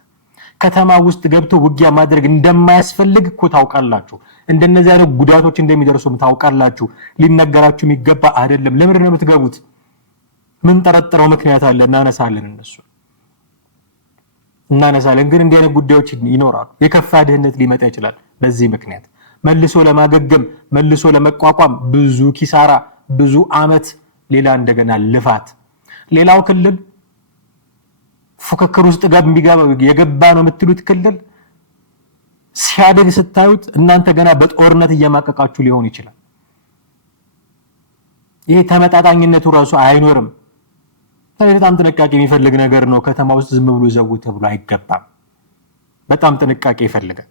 ከተማ ውስጥ ገብቶ ውጊያ ማድረግ እንደማያስፈልግ እኮ ታውቃላችሁ። እንደነዚህ አይነት ጉዳቶች እንደሚደርሱም ታውቃላችሁ። ሊነገራችሁ የሚገባ አይደለም። ለምንድን ነው የምትገቡት? ምን ጠረጥረው ምክንያት አለ? እናነሳለን ግን እንዲህ አይነት ጉዳዮች ይኖራሉ። የከፋ ድህነት ሊመጣ ይችላል። በዚህ ምክንያት መልሶ ለማገገም መልሶ ለመቋቋም ብዙ ኪሳራ፣ ብዙ አመት፣ ሌላ እንደገና ልፋት። ሌላው ክልል ፉክክር ውስጥ የገባ ነው የምትሉት ክልል ሲያድግ ስታዩት እናንተ ገና በጦርነት እየማቀቃችሁ ሊሆን ይችላል። ይሄ ተመጣጣኝነቱ ራሱ አይኖርም። በጣም ጥንቃቄ የሚፈልግ ነገር ነው። ከተማ ውስጥ ዝም ብሎ ዘው ተብሎ አይገባም። በጣም ጥንቃቄ ይፈልጋል።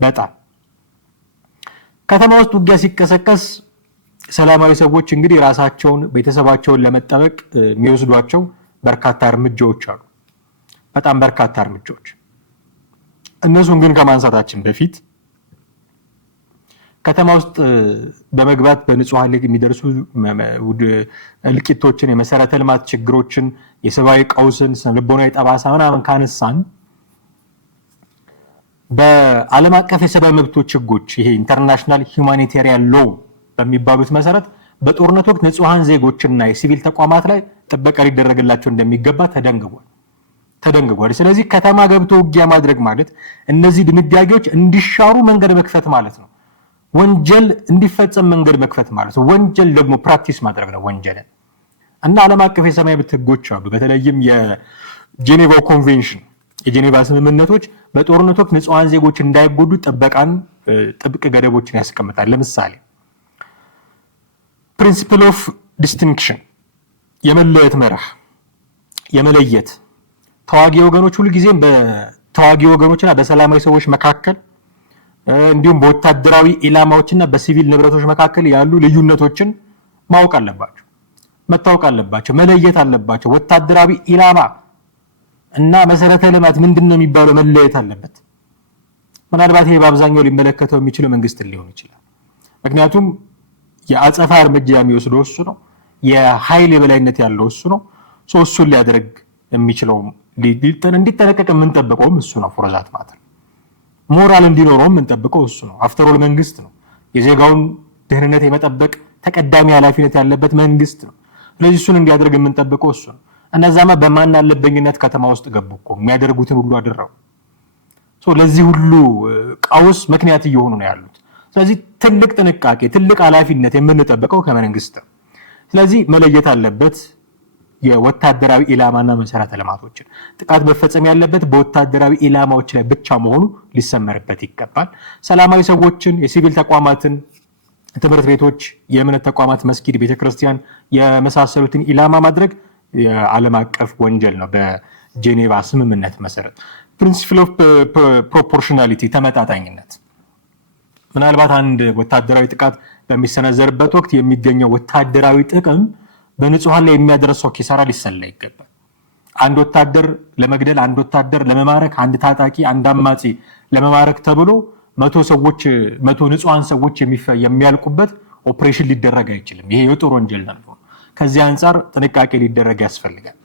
በጣም ከተማ ውስጥ ውጊያ ሲቀሰቀስ ሰላማዊ ሰዎች እንግዲህ ራሳቸውን ቤተሰባቸውን ለመጠበቅ የሚወስዷቸው በርካታ እርምጃዎች አሉ። በጣም በርካታ እርምጃዎች። እነሱን ግን ከማንሳታችን በፊት ከተማ ውስጥ በመግባት በንጹሃን ላይ የሚደርሱ እልቂቶችን፣ የመሰረተ ልማት ችግሮችን፣ የሰብአዊ ቀውስን፣ ስነልቦናዊ ጠባሳ ምናምን ካነሳን በዓለም አቀፍ የሰብአዊ መብቶች ህጎች ይሄ ኢንተርናሽናል ሁማኒቴሪያን ሎው በሚባሉት መሰረት በጦርነት ወቅት ንጹሃን ዜጎችና የሲቪል ተቋማት ላይ ጥበቃ ሊደረግላቸው እንደሚገባ ተደንግጓል። ስለዚህ ከተማ ገብቶ ውጊያ ማድረግ ማለት እነዚህ ድንጋጌዎች እንዲሻሩ መንገድ መክፈት ማለት ነው። ወንጀል እንዲፈጸም መንገድ መክፈት ማለት ነው። ወንጀል ደግሞ ፕራክቲስ ማድረግ ነው ወንጀልን እና ዓለም አቀፍ የሰብአዊ መብት ህጎች አሉ። በተለይም የጄኔቫ ኮንቬንሽን የጄኔቫ ስምምነቶች በጦርነት ወቅት ንጹሃን ዜጎች እንዳይጎዱ ጥበቃን ጥብቅ ገደቦችን ያስቀምጣል። ለምሳሌ ፕሪንሲፕል ኦፍ ዲስቲንክሽን የመለየት መርህ የመለየት ተዋጊ ወገኖች ሁልጊዜም በተዋጊ ወገኖችና በሰላማዊ ሰዎች መካከል እንዲሁም በወታደራዊ ኢላማዎችና በሲቪል ንብረቶች መካከል ያሉ ልዩነቶችን ማወቅ አለባቸው፣ መታወቅ አለባቸው፣ መለየት አለባቸው። ወታደራዊ ኢላማ እና መሰረተ ልማት ምንድነው የሚባለው መለየት አለበት። ምናልባት ይሄ በአብዛኛው ሊመለከተው የሚችለው መንግስት ሊሆን ይችላል። ምክንያቱም የአጸፋ እርምጃ የሚወስደው እሱ ነው። የኃይል የበላይነት ያለው እሱ ነው። እሱን ሊያደርግ የሚችለው እንዲጠነቀቅ የምንጠብቀውም እሱ ነው። ፎርዛት ማለት ሞራል እንዲኖረው የምንጠብቀው እሱ ነው። አፍተሮል መንግስት ነው። የዜጋውን ደህንነት የመጠበቅ ተቀዳሚ ኃላፊነት ያለበት መንግስት ነው። ስለዚህ እሱን እንዲያደርግ የምንጠብቀው እሱ ነው። እነዛማ በማን አለበኝነት ከተማ ውስጥ ገቡ እኮ የሚያደርጉትን ሁሉ አደረጉ። ለዚህ ሁሉ ቀውስ ምክንያት እየሆኑ ነው ያሉት። ስለዚህ ትልቅ ጥንቃቄ፣ ትልቅ ኃላፊነት የምንጠብቀው ከመንግስት ነው። ስለዚህ መለየት አለበት የወታደራዊ ኢላማና መሰረተ ልማቶችን። ጥቃት መፈጸም ያለበት በወታደራዊ ኢላማዎች ላይ ብቻ መሆኑ ሊሰመርበት ይገባል። ሰላማዊ ሰዎችን፣ የሲቪል ተቋማትን፣ ትምህርት ቤቶች፣ የእምነት ተቋማት፣ መስጊድ፣ ቤተክርስቲያን የመሳሰሉትን ኢላማ ማድረግ የዓለም አቀፍ ወንጀል ነው በጄኔቫ ስምምነት መሰረት። ፕሪንሲፕል ኦፍ ፕሮፖርሽናሊቲ ተመጣጣኝነት። ምናልባት አንድ ወታደራዊ ጥቃት በሚሰነዘርበት ወቅት የሚገኘው ወታደራዊ ጥቅም በንጹሃን ላይ የሚያደርሰው ኪሳራ ሊሰላ ይገባል። አንድ ወታደር ለመግደል፣ አንድ ወታደር ለመማረክ፣ አንድ ታጣቂ፣ አንድ አማጺ ለመማረክ ተብሎ 100 ንጹሃን ሰዎች የሚያልቁበት ኦፕሬሽን ሊደረግ አይችልም። ይሄ የጦር ወንጀል ነው። ከዚህ አንጻር ጥንቃቄ ሊደረግ ያስፈልጋል።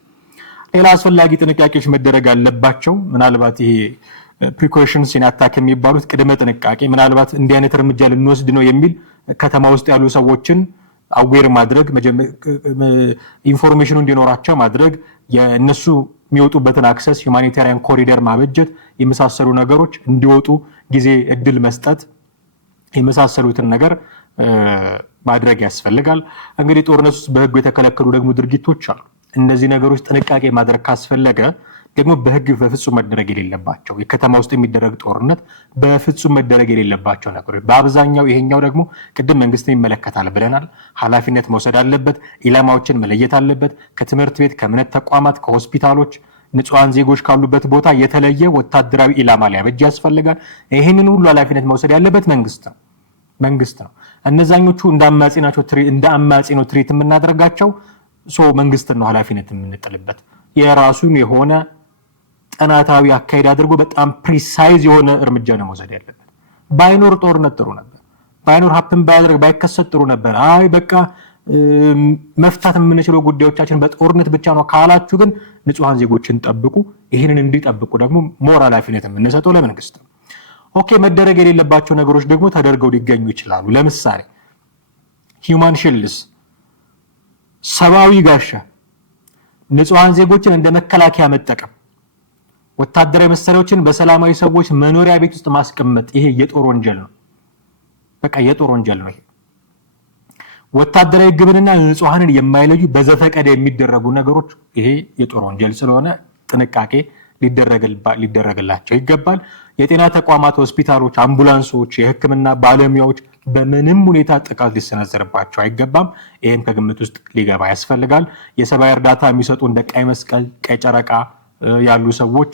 ሌላ አስፈላጊ ጥንቃቄዎች መደረግ አለባቸው። ምናልባት ይሄ ፕሪኮሽንስ ኢን አታክ የሚባሉት ቅድመ ጥንቃቄ፣ ምናልባት እንዲህ አይነት እርምጃ ልንወስድ ነው የሚል ከተማ ውስጥ ያሉ ሰዎችን አዌር ማድረግ፣ ኢንፎርሜሽኑ እንዲኖራቸው ማድረግ፣ የእነሱ የሚወጡበትን አክሰስ ሁማኒታሪያን ኮሪደር ማበጀት የመሳሰሉ ነገሮች እንዲወጡ ጊዜ እድል መስጠት የመሳሰሉትን ነገር ማድረግ ያስፈልጋል። እንግዲህ ጦርነት ውስጥ በህግ የተከለከሉ ደግሞ ድርጊቶች አሉ። እነዚህ ነገሮች ጥንቃቄ ማድረግ ካስፈለገ ደግሞ በህግ በፍጹም መደረግ የሌለባቸው የከተማ ውስጥ የሚደረግ ጦርነት በፍጹም መደረግ የሌለባቸው ነገሮች በአብዛኛው ይሄኛው ደግሞ ቅድም መንግስትን ይመለከታል ብለናል። ኃላፊነት መውሰድ አለበት። ኢላማዎችን መለየት አለበት። ከትምህርት ቤት፣ ከእምነት ተቋማት፣ ከሆስፒታሎች ንጹሃን ዜጎች ካሉበት ቦታ የተለየ ወታደራዊ ኢላማ ሊያበጅ ያስፈልጋል። ይህንን ሁሉ ኃላፊነት መውሰድ ያለበት መንግስት ነው። እነዛኞቹ እንደ አማጺ ነው ትሪት የምናደርጋቸው። መንግስትን ነው ኃላፊነት የምንጥልበት። የራሱን የሆነ ጥናታዊ አካሄድ አድርጎ በጣም ፕሪሳይዝ የሆነ እርምጃ ነው መውሰድ ያለበት። ባይኖር ጦርነት ጥሩ ነበር። ባይኖር ሀፕን ባይከሰት ጥሩ ነበር። አይ በቃ መፍታት የምንችለው ጉዳዮቻችን በጦርነት ብቻ ነው ካላችሁ ግን ንጹሃን ዜጎችን ጠብቁ። ይህንን እንዲጠብቁ ደግሞ ሞር ኃላፊነት የምንሰጠው ለመንግስት ነው። ኦኬ፣ መደረግ የሌለባቸው ነገሮች ደግሞ ተደርገው ሊገኙ ይችላሉ። ለምሳሌ ሂውማን ሺልድስ፣ ሰብአዊ ጋሻ፣ ንጹሃን ዜጎችን እንደ መከላከያ መጠቀም፣ ወታደራዊ መሳሪያዎችን በሰላማዊ ሰዎች መኖሪያ ቤት ውስጥ ማስቀመጥ፣ ይሄ የጦር ወንጀል ነው። በቃ የጦር ወንጀል ነው ይሄ። ወታደራዊ ግብንና ንጹሃንን የማይለዩ በዘፈቀደ የሚደረጉ ነገሮች ይሄ የጦር ወንጀል ስለሆነ ጥንቃቄ ሊደረግላቸው ይገባል። የጤና ተቋማት፣ ሆስፒታሎች፣ አምቡላንሶች፣ የሕክምና ባለሙያዎች በምንም ሁኔታ ጥቃት ሊሰነዘርባቸው አይገባም። ይህም ከግምት ውስጥ ሊገባ ያስፈልጋል። የሰብአዊ እርዳታ የሚሰጡ እንደ ቀይ መስቀል፣ ቀይ ጨረቃ ያሉ ሰዎች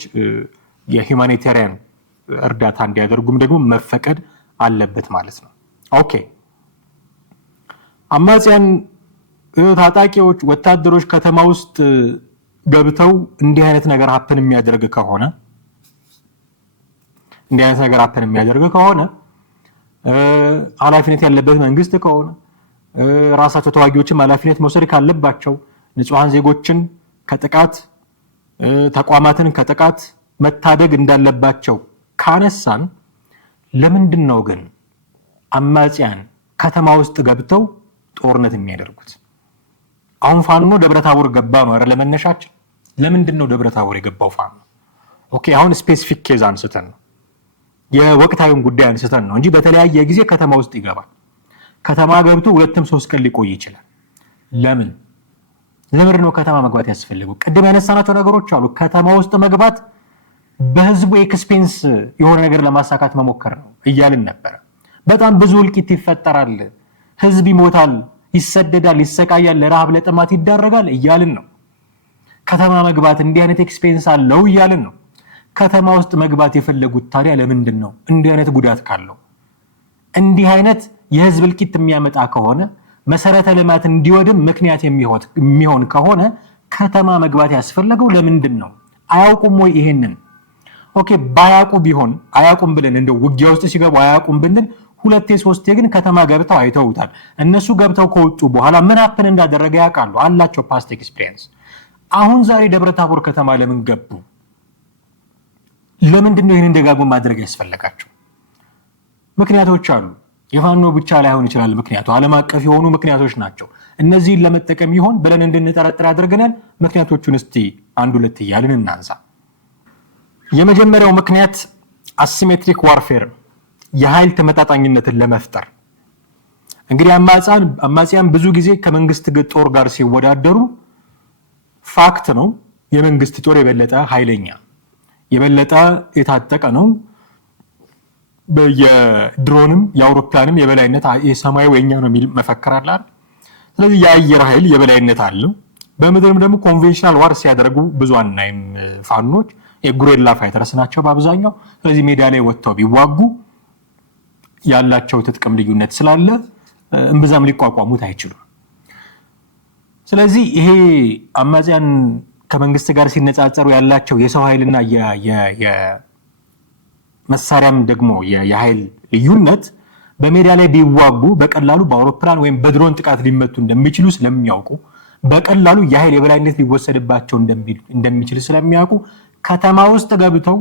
የሂውማኒታሪያን እርዳታ እንዲያደርጉም ደግሞ መፈቀድ አለበት ማለት ነው። ኦኬ፣ አማጽያን፣ ታጣቂዎች፣ ወታደሮች ከተማ ውስጥ ገብተው እንዲህ አይነት ነገር ሀፕን የሚያደርግ ከሆነ ኃላፊነት ያለበት መንግስት ከሆነ ራሳቸው ተዋጊዎችም ኃላፊነት መውሰድ ካለባቸው ንጹሃን ዜጎችን ከጥቃት ተቋማትን ከጥቃት መታደግ እንዳለባቸው ካነሳን ለምንድን ነው ግን አማጺያን ከተማ ውስጥ ገብተው ጦርነት የሚያደርጉት? አሁን ፋኖ ደብረታቦር ገባ ነው አይደል? ለመነሻችን ለምንድን ነው ደብረታቦር የገባው ፋኖ? ኦኬ አሁን ስፔሲፊክ ኬዝ አንስተን ነው የወቅታዊውን ጉዳይ አንስተን ነው እንጂ በተለያየ ጊዜ ከተማ ውስጥ ይገባል። ከተማ ገብቶ 2-3 ቀን ሊቆይ ይችላል። ለምን ነው ከተማ መግባት ያስፈልገው? ቅድም ያነሳናቸው ነገሮች አሉ። ከተማ ውስጥ መግባት በህዝቡ ኤክስፔንስ የሆነ ነገር ለማሳካት መሞከር ነው እያልን ነበር። በጣም ብዙ እልቂት ይፈጠራል፣ ህዝብ ይሞታል፣ ይሰደዳል፣ ይሰቃያል፣ ለረሃብ ለጥማት ይዳረጋል እያልን ነው። ከተማ መግባት እንዲህ አይነት ኤክስፔንስ አለው እያልን ነው። ከተማ ውስጥ መግባት የፈለጉት ታዲያ ለምንድን ነው? እንዲህ አይነት ጉዳት ካለው እንዲህ አይነት የህዝብ እልቂት የሚያመጣ ከሆነ መሰረተ ልማት እንዲወድም ምክንያት የሚሆን ከሆነ ከተማ መግባት ያስፈልገው ለምንድን ነው? አያውቁም ወይ ይሄንን? ኦኬ ባያውቁ ቢሆን አያውቁም ብለን እንደው ውጊያ ውስጥ ሲገቡ አያውቁም ብንል 2-3 ግን ከተማ ገብተው አይተውታል። እነሱ ገብተው ከወጡ በኋላ ምን ሀፕን እንዳደረገ ያውቃሉ፣ አላቸው ፓስት ኤክስፒሪየንስ። አሁን ዛሬ ደብረታቦር ከተማ ለምን ገቡ? ለምንድን ነው ይሄንን ደጋግሞ ማድረግ ያስፈልጋቸው? ምክንያቶች አሉ። የፋኖ ብቻ ላይሆን ይችላል ምክንያቱ፣ ዓለም አቀፍ የሆኑ ምክንያቶች ናቸው። እነዚህን ለመጠቀም ይሆን ብለን እንድንጠረጥር ያደርገናል። ምክንያቶቹን እስቲ 1-2 እያልን እናንሳ። የመጀመሪያው ምክንያት አሲሜትሪክ ዋርፌር፣ የኃይል ተመጣጣኝነትን ለመፍጠር። እንግዲህ አማጺያን ብዙ ጊዜ ከመንግስት ጦር ጋር ሲወዳደሩ ፋክት ነው የመንግስት ጦር የበለጠ ኃይለኛ የበለጠ የታጠቀ ነው። የድሮንም የአውሮፕላንም የበላይነት የሰማዩ የኛ ነው የሚል መፈክር አለ። ስለዚህ የአየር ኃይል የበላይነት አለው። በምድርም ደግሞ ኮንቬንሽናል ዋር ሲያደርጉ ብዙ አናይም። ፋኖች የጉሬላ ፋይተርስ ናቸው በአብዛኛው። ስለዚህ ሜዳ ላይ ወጥተው ቢዋጉ ያላቸው ትጥቅም ልዩነት ስላለ እምብዛም ሊቋቋሙት አይችሉም። ስለዚህ ይሄ አማጺያን ከመንግስት ጋር ሲነጻጸሩ ያላቸው የሰው ኃይልና የመሳሪያም ደግሞ የኃይል ልዩነት በሜዳ ላይ ቢዋጉ በቀላሉ በአውሮፕላን ወይም በድሮን ጥቃት ሊመቱ እንደሚችሉ ስለሚያውቁ በቀላሉ የኃይል የበላይነት ሊወሰድባቸው እንደሚችል ስለሚያውቁ ከተማ ውስጥ ገብተው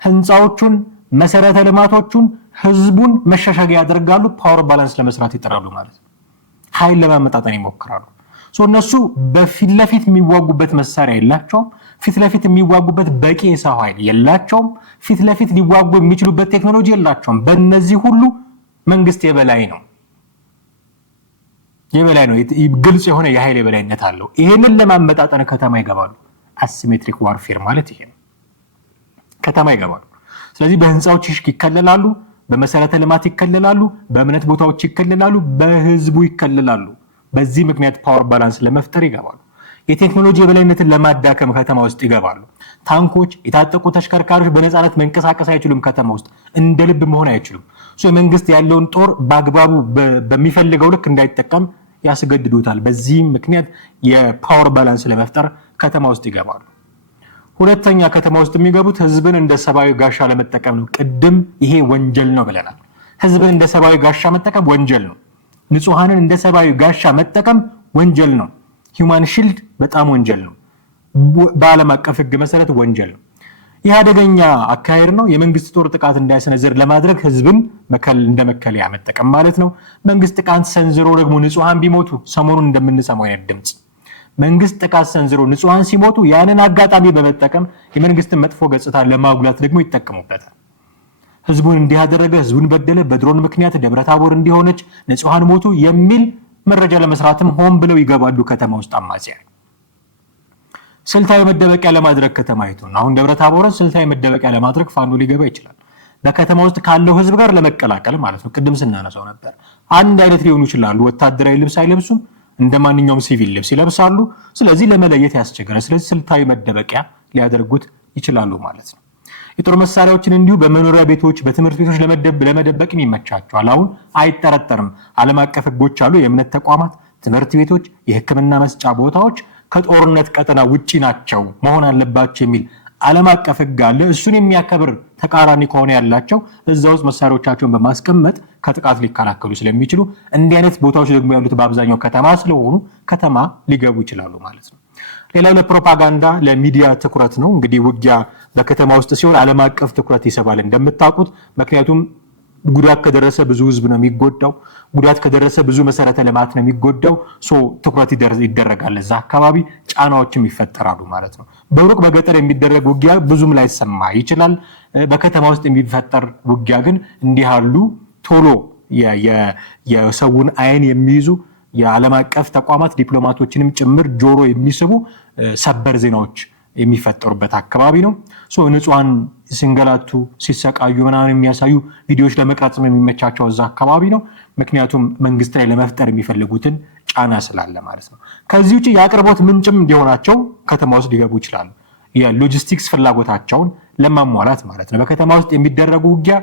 ህንፃዎቹን፣ መሰረተ ልማቶቹን፣ ህዝቡን መሸሸጊያ ያደርጋሉ። ፓወር ባላንስ ለመስራት ይጥራሉ ማለት ነው። ኃይል ለማመጣጠን ይሞክራሉ። እነሱ በፊት ለፊት የሚዋጉበት መሳሪያ የላቸውም። ፊት ለፊት የሚዋጉበት በቂ የሰው ኃይል የላቸውም። ፊት ለፊት ሊዋጉ የሚችሉበት ቴክኖሎጂ የላቸውም። በእነዚህ ሁሉ መንግስት የበላይ ነው። ግልጽ የሆነ የኃይል የበላይነት አለው። ይሄንን ለማመጣጠን ከተማ ይገባሉ። አሲሜትሪክ ዋርፌር ማለት ይሄ ነው። ከተማ ይገባሉ። ስለዚህ በህንፃዎች ይከለላሉ፣ በመሰረተ ልማት ይከለላሉ፣ በእምነት ቦታዎች ይከለላሉ፣ በህዝቡ ይከለላሉ። በዚህ ምክንያት ፓወር ባላንስ ለመፍጠር ይገባሉ። የቴክኖሎጂ የበላይነትን ለማዳከም ከተማ ውስጥ ይገባሉ። ታንኮች፣ የታጠቁ ተሽከርካሪዎች በነፃነት መንቀሳቀስ አይችሉም። ከተማ ውስጥ እንደ ልብ መሆን አይችሉም። መንግስት ያለውን ጦር በአግባቡ በሚፈልገው ልክ እንዳይጠቀም ያስገድዱታል። በዚህም ምክንያት የፓወር ባላንስ ለመፍጠር ከተማ ውስጥ ይገባሉ። ሁለተኛ ከተማ ውስጥ የሚገቡት ህዝብን እንደ ሰብአዊ ጋሻ ለመጠቀም ነው። ቅድም ይሄ ወንጀል ነው ብለናል። ህዝብን እንደ ሰብአዊ ጋሻ መጠቀም ወንጀል ነው። ንጹሃንን እንደ ሰብአዊ ጋሻ መጠቀም ወንጀል ነው። ሂውማን ሺልድ በጣም ወንጀል ነው። በዓለም አቀፍ ህግ መሰረት ወንጀል ነው። ይህ አደገኛ አካሄድ ነው። የመንግስት ጦር ጥቃት እንዳይሰነዝር ለማድረግ ህዝብን እንደ መከለያ መጠቀም ማለት ነው። መንግስት ጥቃት ሰንዝሮ ደግሞ ንጹሃን ቢሞቱ ሰሞኑን እንደምንሰማው አይነት ድምጽ መንግስት ጥቃት ሰንዝሮ ንጹሃን ሲሞቱ ያንን አጋጣሚ በመጠቀም የመንግስትን መጥፎ ገጽታ ለማጉላት ደግሞ ይጠቀሙበታል። ህዝቡን እንዲህ ያደረገ፣ ህዝቡን በደለ፣ በድሮን ምክንያት ደብረታቦር እንዲሆነች፣ ንጹሃን ሞቱ የሚል መረጃ ለመስራትም ሆን ብለው ይገባሉ ከተማ ውስጥ አማጺያን። ስልታዊ መደበቂያ ለማድረግ ከተማይቱን አሁን ደብረታቦርን ስልታዊ መደበቂያ ለማድረግ ፋኖ ሊገባ ይችላል። በከተማ ውስጥ ካለው ህዝብ ጋር ለመቀላቀል ማለት ነው። ቅድም ስናነሳው ነበር። አንድ አይነት ሊሆኑ ይችላሉ። ወታደራዊ ልብስ አይለብሱም፣ እንደ ማንኛውም ሲቪል ልብስ ይለብሳሉ። ስለዚህ ለመለየት ያስቸግራል። ስለዚህ ስልታዊ መደበቂያ ሊያደርጉት ይችላሉ ማለት ነው። የጦር መሳሪያዎችን እንዲሁ በመኖሪያ ቤቶች፣ በትምህርት ቤቶች ለመደበቅም ይመቻቸዋል። አሁን አይጠረጠርም። ዓለም አቀፍ ህጎች አሉ። የእምነት ተቋማት፣ ትምህርት ቤቶች፣ የህክምና መስጫ ቦታዎች ከጦርነት ቀጠና ውጪ ናቸው መሆን አለባቸው የሚል ዓለም አቀፍ ህግ አለ። እሱን የሚያከብር ተቃራኒ ከሆነ ያላቸው እዛ ውስጥ መሳሪያዎቻቸውን በማስቀመጥ ከጥቃት ሊከላከሉ ስለሚችሉ እንዲህ አይነት ቦታዎች ደግሞ ያሉት በአብዛኛው ከተማ ስለሆኑ ከተማ ሊገቡ ይችላሉ ማለት ነው። ሌላው ለፕሮፓጋንዳ ለሚዲያ ትኩረት ነው። እንግዲህ ውጊያ በከተማ ውስጥ ሲሆን ዓለም አቀፍ ትኩረት ይስባል እንደምታውቁት። ምክንያቱም ጉዳት ከደረሰ ብዙ ህዝብ ነው የሚጎዳው። ጉዳት ከደረሰ ብዙ መሰረተ ልማት ነው የሚጎዳው። ትኩረት ይደረጋል። እዛ አካባቢ ጫናዎችም ይፈጠራሉ ማለት ነው። በሩቅ በገጠር የሚደረግ ውጊያ ብዙም ላይሰማ ይችላል። በከተማ ውስጥ የሚፈጠር ውጊያ ግን እንዲህ ያሉ ቶሎ የሰውን አይን የሚይዙ የዓለም አቀፍ ተቋማት ዲፕሎማቶችንም ጭምር ጆሮ የሚስቡ ሰበር ዜናዎች የሚፈጠሩበት አካባቢ ነው። ንጹሃን ሲንገላቱ ሲሰቃዩ ምናምን የሚያሳዩ ቪዲዮዎች ለመቅረጽም የሚመቻቸው እዛ አካባቢ ነው። ምክንያቱም መንግስት ላይ ለመፍጠር የሚፈልጉትን ጫና ስላለ ማለት ነው። ከዚህ ውጭ የአቅርቦት ምንጭም እንዲሆናቸው ከተማ ውስጥ ሊገቡ ይችላሉ። የሎጂስቲክስ ፍላጎታቸውን ለማሟላት ማለት ነው። በከተማ ውስጥ የሚደረጉ ውጊያ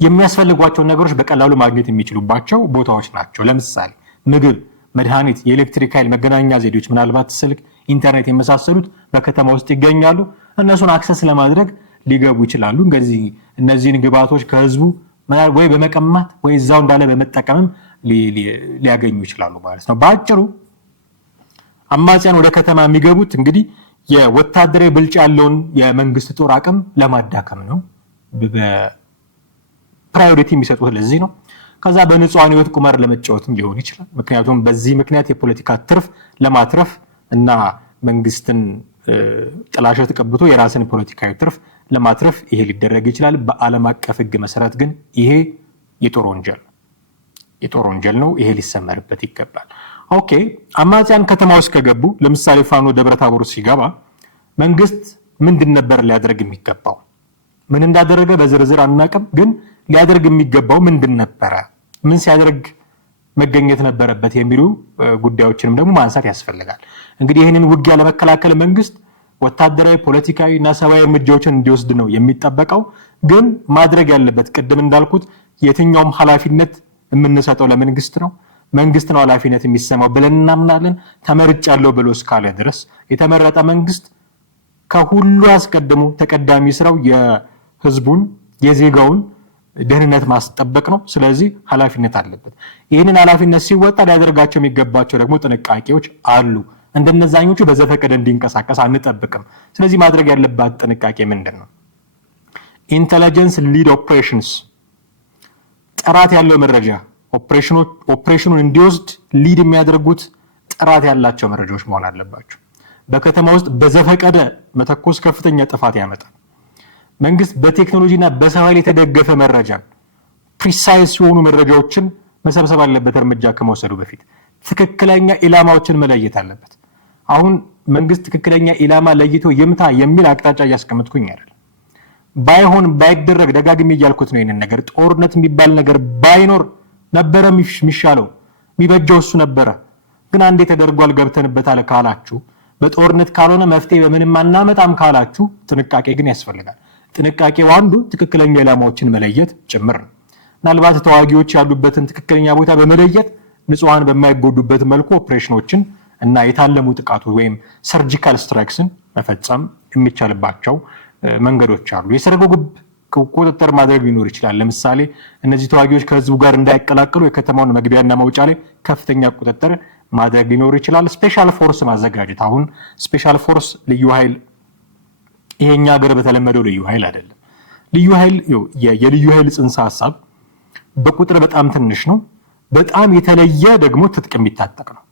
የሚያስፈልጓቸውን ነገሮች በቀላሉ ማግኘት የሚችሉባቸው ቦታዎች ናቸው። ለምሳሌ ምግብ፣ መድኃኒት፣ የኤሌክትሪክ ኃይል፣ መገናኛ ዘዴዎች፣ ምናልባት ስልክ፣ ኢንተርኔት የመሳሰሉት በከተማ ውስጥ ይገኛሉ። እነሱን አክሰስ ለማድረግ ሊገቡ ይችላሉ። እነዚህን ግብዓቶች ከህዝቡ ወይ በመቀማት ወይ እዛው እንዳለ በመጠቀምም ሊያገኙ ይችላሉ ማለት ነው። በአጭሩ አማጽያን ወደ ከተማ የሚገቡት እንግዲህ የወታደራዊ ብልጫ ያለውን የመንግስት ጦር አቅም ለማዳከም ነው። ፕራዮሪቲ የሚሰጡት ለዚህ ነው። ከዛ በንጹሃን ህይወት ቁማር ለመጫወትም ሊሆን ይችላል። ምክንያቱም በዚህ ምክንያት የፖለቲካ ትርፍ ለማትረፍ እና መንግስትን ጥላሸት ቀብቶ የራስን ፖለቲካዊ ትርፍ ለማትረፍ ይሄ ሊደረግ ይችላል። በዓለም አቀፍ ህግ መሰረት ግን ይሄ የጦር ወንጀል ነው። ይሄ ሊሰመርበት ይገባል። ኦኬ፣ አማጽያን ከተማ ውስጥ ከገቡ ለምሳሌ ፋኖ ደብረታቦር ሲገባ መንግስት ምንድን ነበር ሊያደርግ የሚገባው? ምን እንዳደረገ በዝርዝር አናውቅም፣ ግን ሊያደርግ የሚገባው ምንድን ነበረ? ምን ሲያደርግ መገኘት ነበረበት የሚሉ ጉዳዮችንም ደግሞ ማንሳት ያስፈልጋል። እንግዲህ ይህንን ውጊያ ለመከላከል መንግስት ወታደራዊ፣ ፖለቲካዊ እና ሰብአዊ እርምጃዎችን እንዲወስድ ነው የሚጠበቀው። ግን ማድረግ ያለበት ቅድም እንዳልኩት የትኛውም ኃላፊነት የምንሰጠው ለመንግስት ነው። መንግስት ነው ኃላፊነት የሚሰማው ብለን እናምናለን። ተመርጫለሁ ብሎ እስካለ ድረስ የተመረጠ መንግስት ከሁሉ አስቀድሞ ተቀዳሚ ስራው የህዝቡን የዜጋውን ደህንነት ማስጠበቅ ነው። ስለዚህ ኃላፊነት አለበት። ይህንን ኃላፊነት ሲወጣ ሊያደርጋቸው የሚገባቸው ደግሞ ጥንቃቄዎች አሉ። እንደነዛኞቹ በዘፈቀደ እንዲንቀሳቀስ አንጠብቅም። ስለዚህ ማድረግ ያለባት ጥንቃቄ ምንድን ነው? ኢንተለጀንስ ሊድ ኦፕሬሽንስ፣ ጥራት ያለው መረጃ ኦፕሬሽኑን እንዲወስድ ሊድ የሚያደርጉት ጥራት ያላቸው መረጃዎች መሆን አለባቸው። በከተማ ውስጥ በዘፈቀደ መተኮስ ከፍተኛ ጥፋት ያመጣል። መንግስት በቴክኖሎጂና በሰው ኃይል የተደገፈ መረጃ ፕሪሳይዝ የሆኑ መረጃዎችን መሰብሰብ አለበት። እርምጃ ከመውሰዱ በፊት ትክክለኛ ኢላማዎችን መለየት አለበት። አሁን መንግስት ትክክለኛ ኢላማ ለይቶ ይምታ የሚል አቅጣጫ እያስቀመጥኩኝ አይደል። ባይሆን ባይደረግ ደጋግሜ እያልኩት ነው። ይሄንን ነገር ጦርነት የሚባል ነገር ባይኖር ነበረ የሚሻለው፣ የሚበጀው እሱ ነበረ። ግን አንዴ ተደርጓል ገብተንበታል ካላችሁ፣ በጦርነት ካልሆነ መፍትሄ በምንም አናመጣም ካላችሁ ጥንቃቄ ግን ያስፈልጋል። ጥንቃቄው አንዱ ትክክለኛ ኢላማዎችን መለየት ጭምር ነው። ምናልባት ተዋጊዎች ያሉበትን ትክክለኛ ቦታ በመለየት ንጹሃን በማይጎዱበት መልኩ ኦፕሬሽኖችን እና የታለሙ ጥቃቶች ወይም ሰርጂካል ስትራይክስን መፈጸም የሚቻልባቸው መንገዶች አሉ። የሰርጎ ገብ ቁጥጥር ማድረግ ሊኖር ይችላል። ለምሳሌ እነዚህ ተዋጊዎች ከህዝቡ ጋር እንዳይቀላቀሉ የከተማውን መግቢያና መውጫ ላይ ከፍተኛ ቁጥጥር ማድረግ ሊኖር ይችላል። ስፔሻል ፎርስ ማዘጋጀት። አሁን ስፔሻል ፎርስ ልዩ ኃይል ይሄኛ ሀገር በተለመደው ልዩ ኃይል አይደለም። ልዩ ኃይል የልዩ ኃይል ጽንሰ ሐሳብ በቁጥር በጣም ትንሽ ነው። በጣም የተለየ ደግሞ ትጥቅ የሚታጠቅ ነው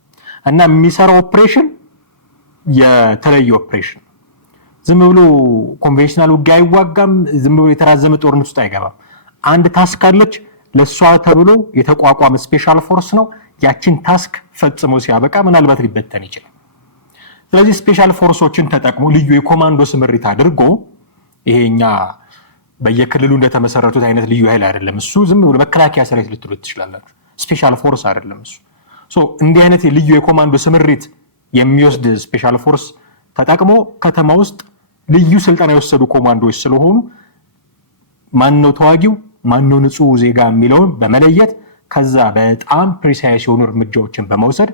እና የሚሰራው ኦፕሬሽን የተለየ ኦፕሬሽን። ዝም ብሎ ኮንቬንሽናል ውጊያ አይዋጋም። ዝም ብሎ የተራዘመ ጦርነት ውስጥ አይገባም። አንድ ታስክ አለች፣ ለሷ ተብሎ የተቋቋመ ስፔሻል ፎርስ ነው። ያችን ታስክ ፈጽሞ ሲያበቃ ምናልባት ሊበተን ይችላል። ስለዚህ ስፔሻል ፎርሶችን ተጠቅሞ ልዩ የኮማንዶ ስምሪት አድርጎ ይሄኛ በየክልሉ እንደተመሰረቱት አይነት ልዩ ኃይል አይደለም። እሱ ዝም ብሎ መከላከያ ሰራዊት ልትሉት ትችላላችሁ። ስፔሻል ፎርስ አይደለም እሱ። እንዲህ አይነት ልዩ የኮማንዶ ስምሪት የሚወስድ ስፔሻል ፎርስ ተጠቅሞ ከተማ ውስጥ ልዩ ስልጠና የወሰዱ ኮማንዶዎች ስለሆኑ ማነው ተዋጊው ማነው ንጹህ ዜጋ የሚለውን በመለየት ከዛ በጣም ፕሪሳይስ የሆኑ እርምጃዎችን በመውሰድ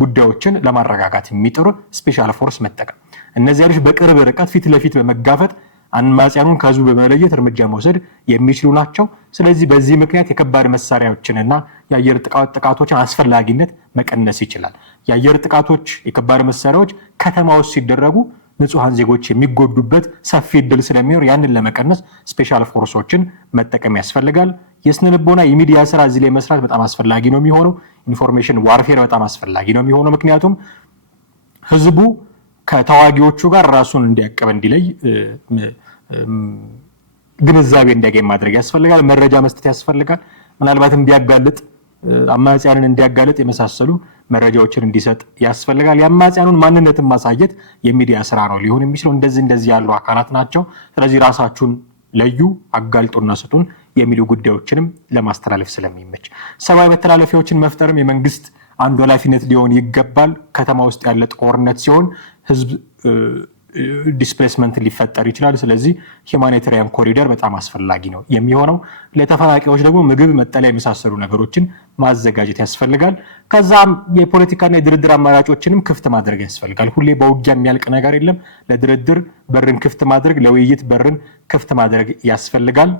ጉዳዮችን ለማረጋጋት የሚጥሩ ስፔሻል ፎርስ መጠቀም። እነዚህ ኃይሎች በቅርብ ርቀት ፊት ለፊት በመጋፈጥ አማጽያኑን ከህዝቡ በመለየት እርምጃ መውሰድ የሚችሉ ናቸው። ስለዚህ በዚህ ምክንያት የከባድ መሳሪያዎችንና የአየር ጥቃቶችን አስፈላጊነት መቀነስ ይችላል። የአየር ጥቃቶች፣ የከባድ መሳሪያዎች ከተማ ውስጥ ሲደረጉ ንጹሃን ዜጎች የሚጎዱበት ሰፊ እድል ስለሚኖር ያንን ለመቀነስ ስፔሻል ፎርሶችን መጠቀም ያስፈልጋል። የስነ ልቦና የሚዲያ ስራ እዚህ ላይ መስራት በጣም አስፈላጊ ነው የሚሆነው። ኢንፎርሜሽን ዋርፌር በጣም አስፈላጊ ነው የሚሆነው። ምክንያቱም ህዝቡ ከተዋጊዎቹ ጋር ራሱን እንዲያቀብ እንዲለይ ግንዛቤ እንዲያገኝ ማድረግ ያስፈልጋል። መረጃ መስጠት ያስፈልጋል። ምናልባት እንዲያጋልጥ አማጽያንን እንዲያጋልጥ የመሳሰሉ መረጃዎችን እንዲሰጥ ያስፈልጋል። የአማጽያኑን ማንነትን ማሳየት የሚዲያ ስራ ነው ሊሆን የሚችለው። እንደዚህ ያሉ አካላት ናቸው። ስለዚህ ራሳችሁን ለዩ፣ አጋልጦና ስጡን የሚሉ ጉዳዮችንም ለማስተላለፍ ስለሚመች ሰብአዊ መተላለፊያዎችን መፍጠርም የመንግስት አንዱ ኃላፊነት ሊሆን ይገባል። ከተማ ውስጥ ያለ ጦርነት ሲሆን ህዝብ ዲስፕሌስመንት ሊፈጠር ይችላል። ስለዚህ ሂውማኒታሪያን ኮሪደር በጣም አስፈላጊ ነው የሚሆነው። ለተፈናቃዮች ደግሞ ምግብ፣ መጠለያ የመሳሰሉ ነገሮችን ማዘጋጀት ያስፈልጋል። ከዛም የፖለቲካና የድርድር አማራጮችንም ክፍት ማድረግ ያስፈልጋል። ሁሌ በውጊያ የሚያልቅ ነገር የለም። ለድርድር በርን ክፍት ማድረግ፣ ለውይይት በርን ክፍት ማድረግ ያስፈልጋል።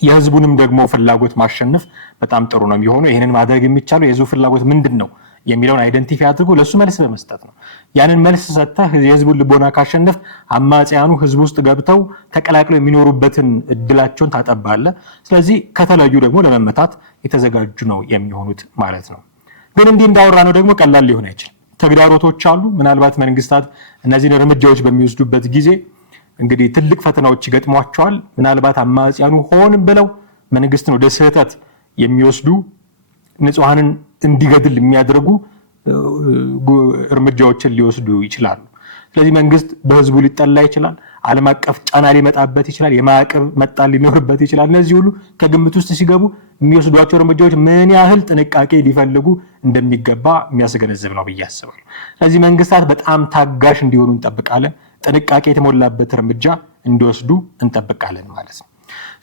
የህዝቡንም ደግሞ ፍላጎት ማሸነፍ በጣም ጥሩ ነው የሚሆነው። ይህንን ማድረግ የሚቻለው የህዝቡ ፍላጎት ምንድን ነው የሚለውን አይደንቲፋይ አድርጎ ለሱ መልስ በመስጠት ነው። ያንን መልስ ሰጥተህ የህዝቡን ልቦና ካሸነፍ አማጽያኑ ህዝቡ ውስጥ ገብተው ተቀላቅለው የሚኖሩበትን እድላቸውን ታጠባለህ። ስለዚህ ከተለዩ ደግሞ ለመመታት የተዘጋጁ ነው የሚሆኑት ማለት ነው። ግን እንዲህ እንዳወራ ነው ደግሞ ቀላል ሊሆን አይችልም። ተግዳሮቶች አሉ። ምናልባት መንግስታት እነዚህን እርምጃዎች በሚወስዱበት ጊዜ እንግዲህ ትልቅ ፈተናዎች ይገጥሟቸዋል። ምናልባት አማጽያኑ ሆን ብለው መንግስትን ወደ ስህተት የሚወስዱ ንጹሃንን እንዲገድል የሚያደርጉ እርምጃዎችን ሊወስዱ ይችላሉ። ስለዚህ መንግስት በህዝቡ ሊጠላ ይችላል። ዓለም አቀፍ ጫና ሊመጣበት ይችላል። የማዕቀብ መጣል ሊኖርበት ይችላል። እነዚህ ሁሉ ከግምት ውስጥ ሲገቡ የሚወስዷቸው እርምጃዎች ምን ያህል ጥንቃቄ ሊፈልጉ እንደሚገባ የሚያስገነዝብ ነው ብዬ አስባለሁ። ስለዚህ መንግስታት በጣም ታጋሽ እንዲሆኑ እንጠብቃለን። ጥንቃቄ የተሞላበት እርምጃ እንዲወስዱ እንጠብቃለን ማለት ነው።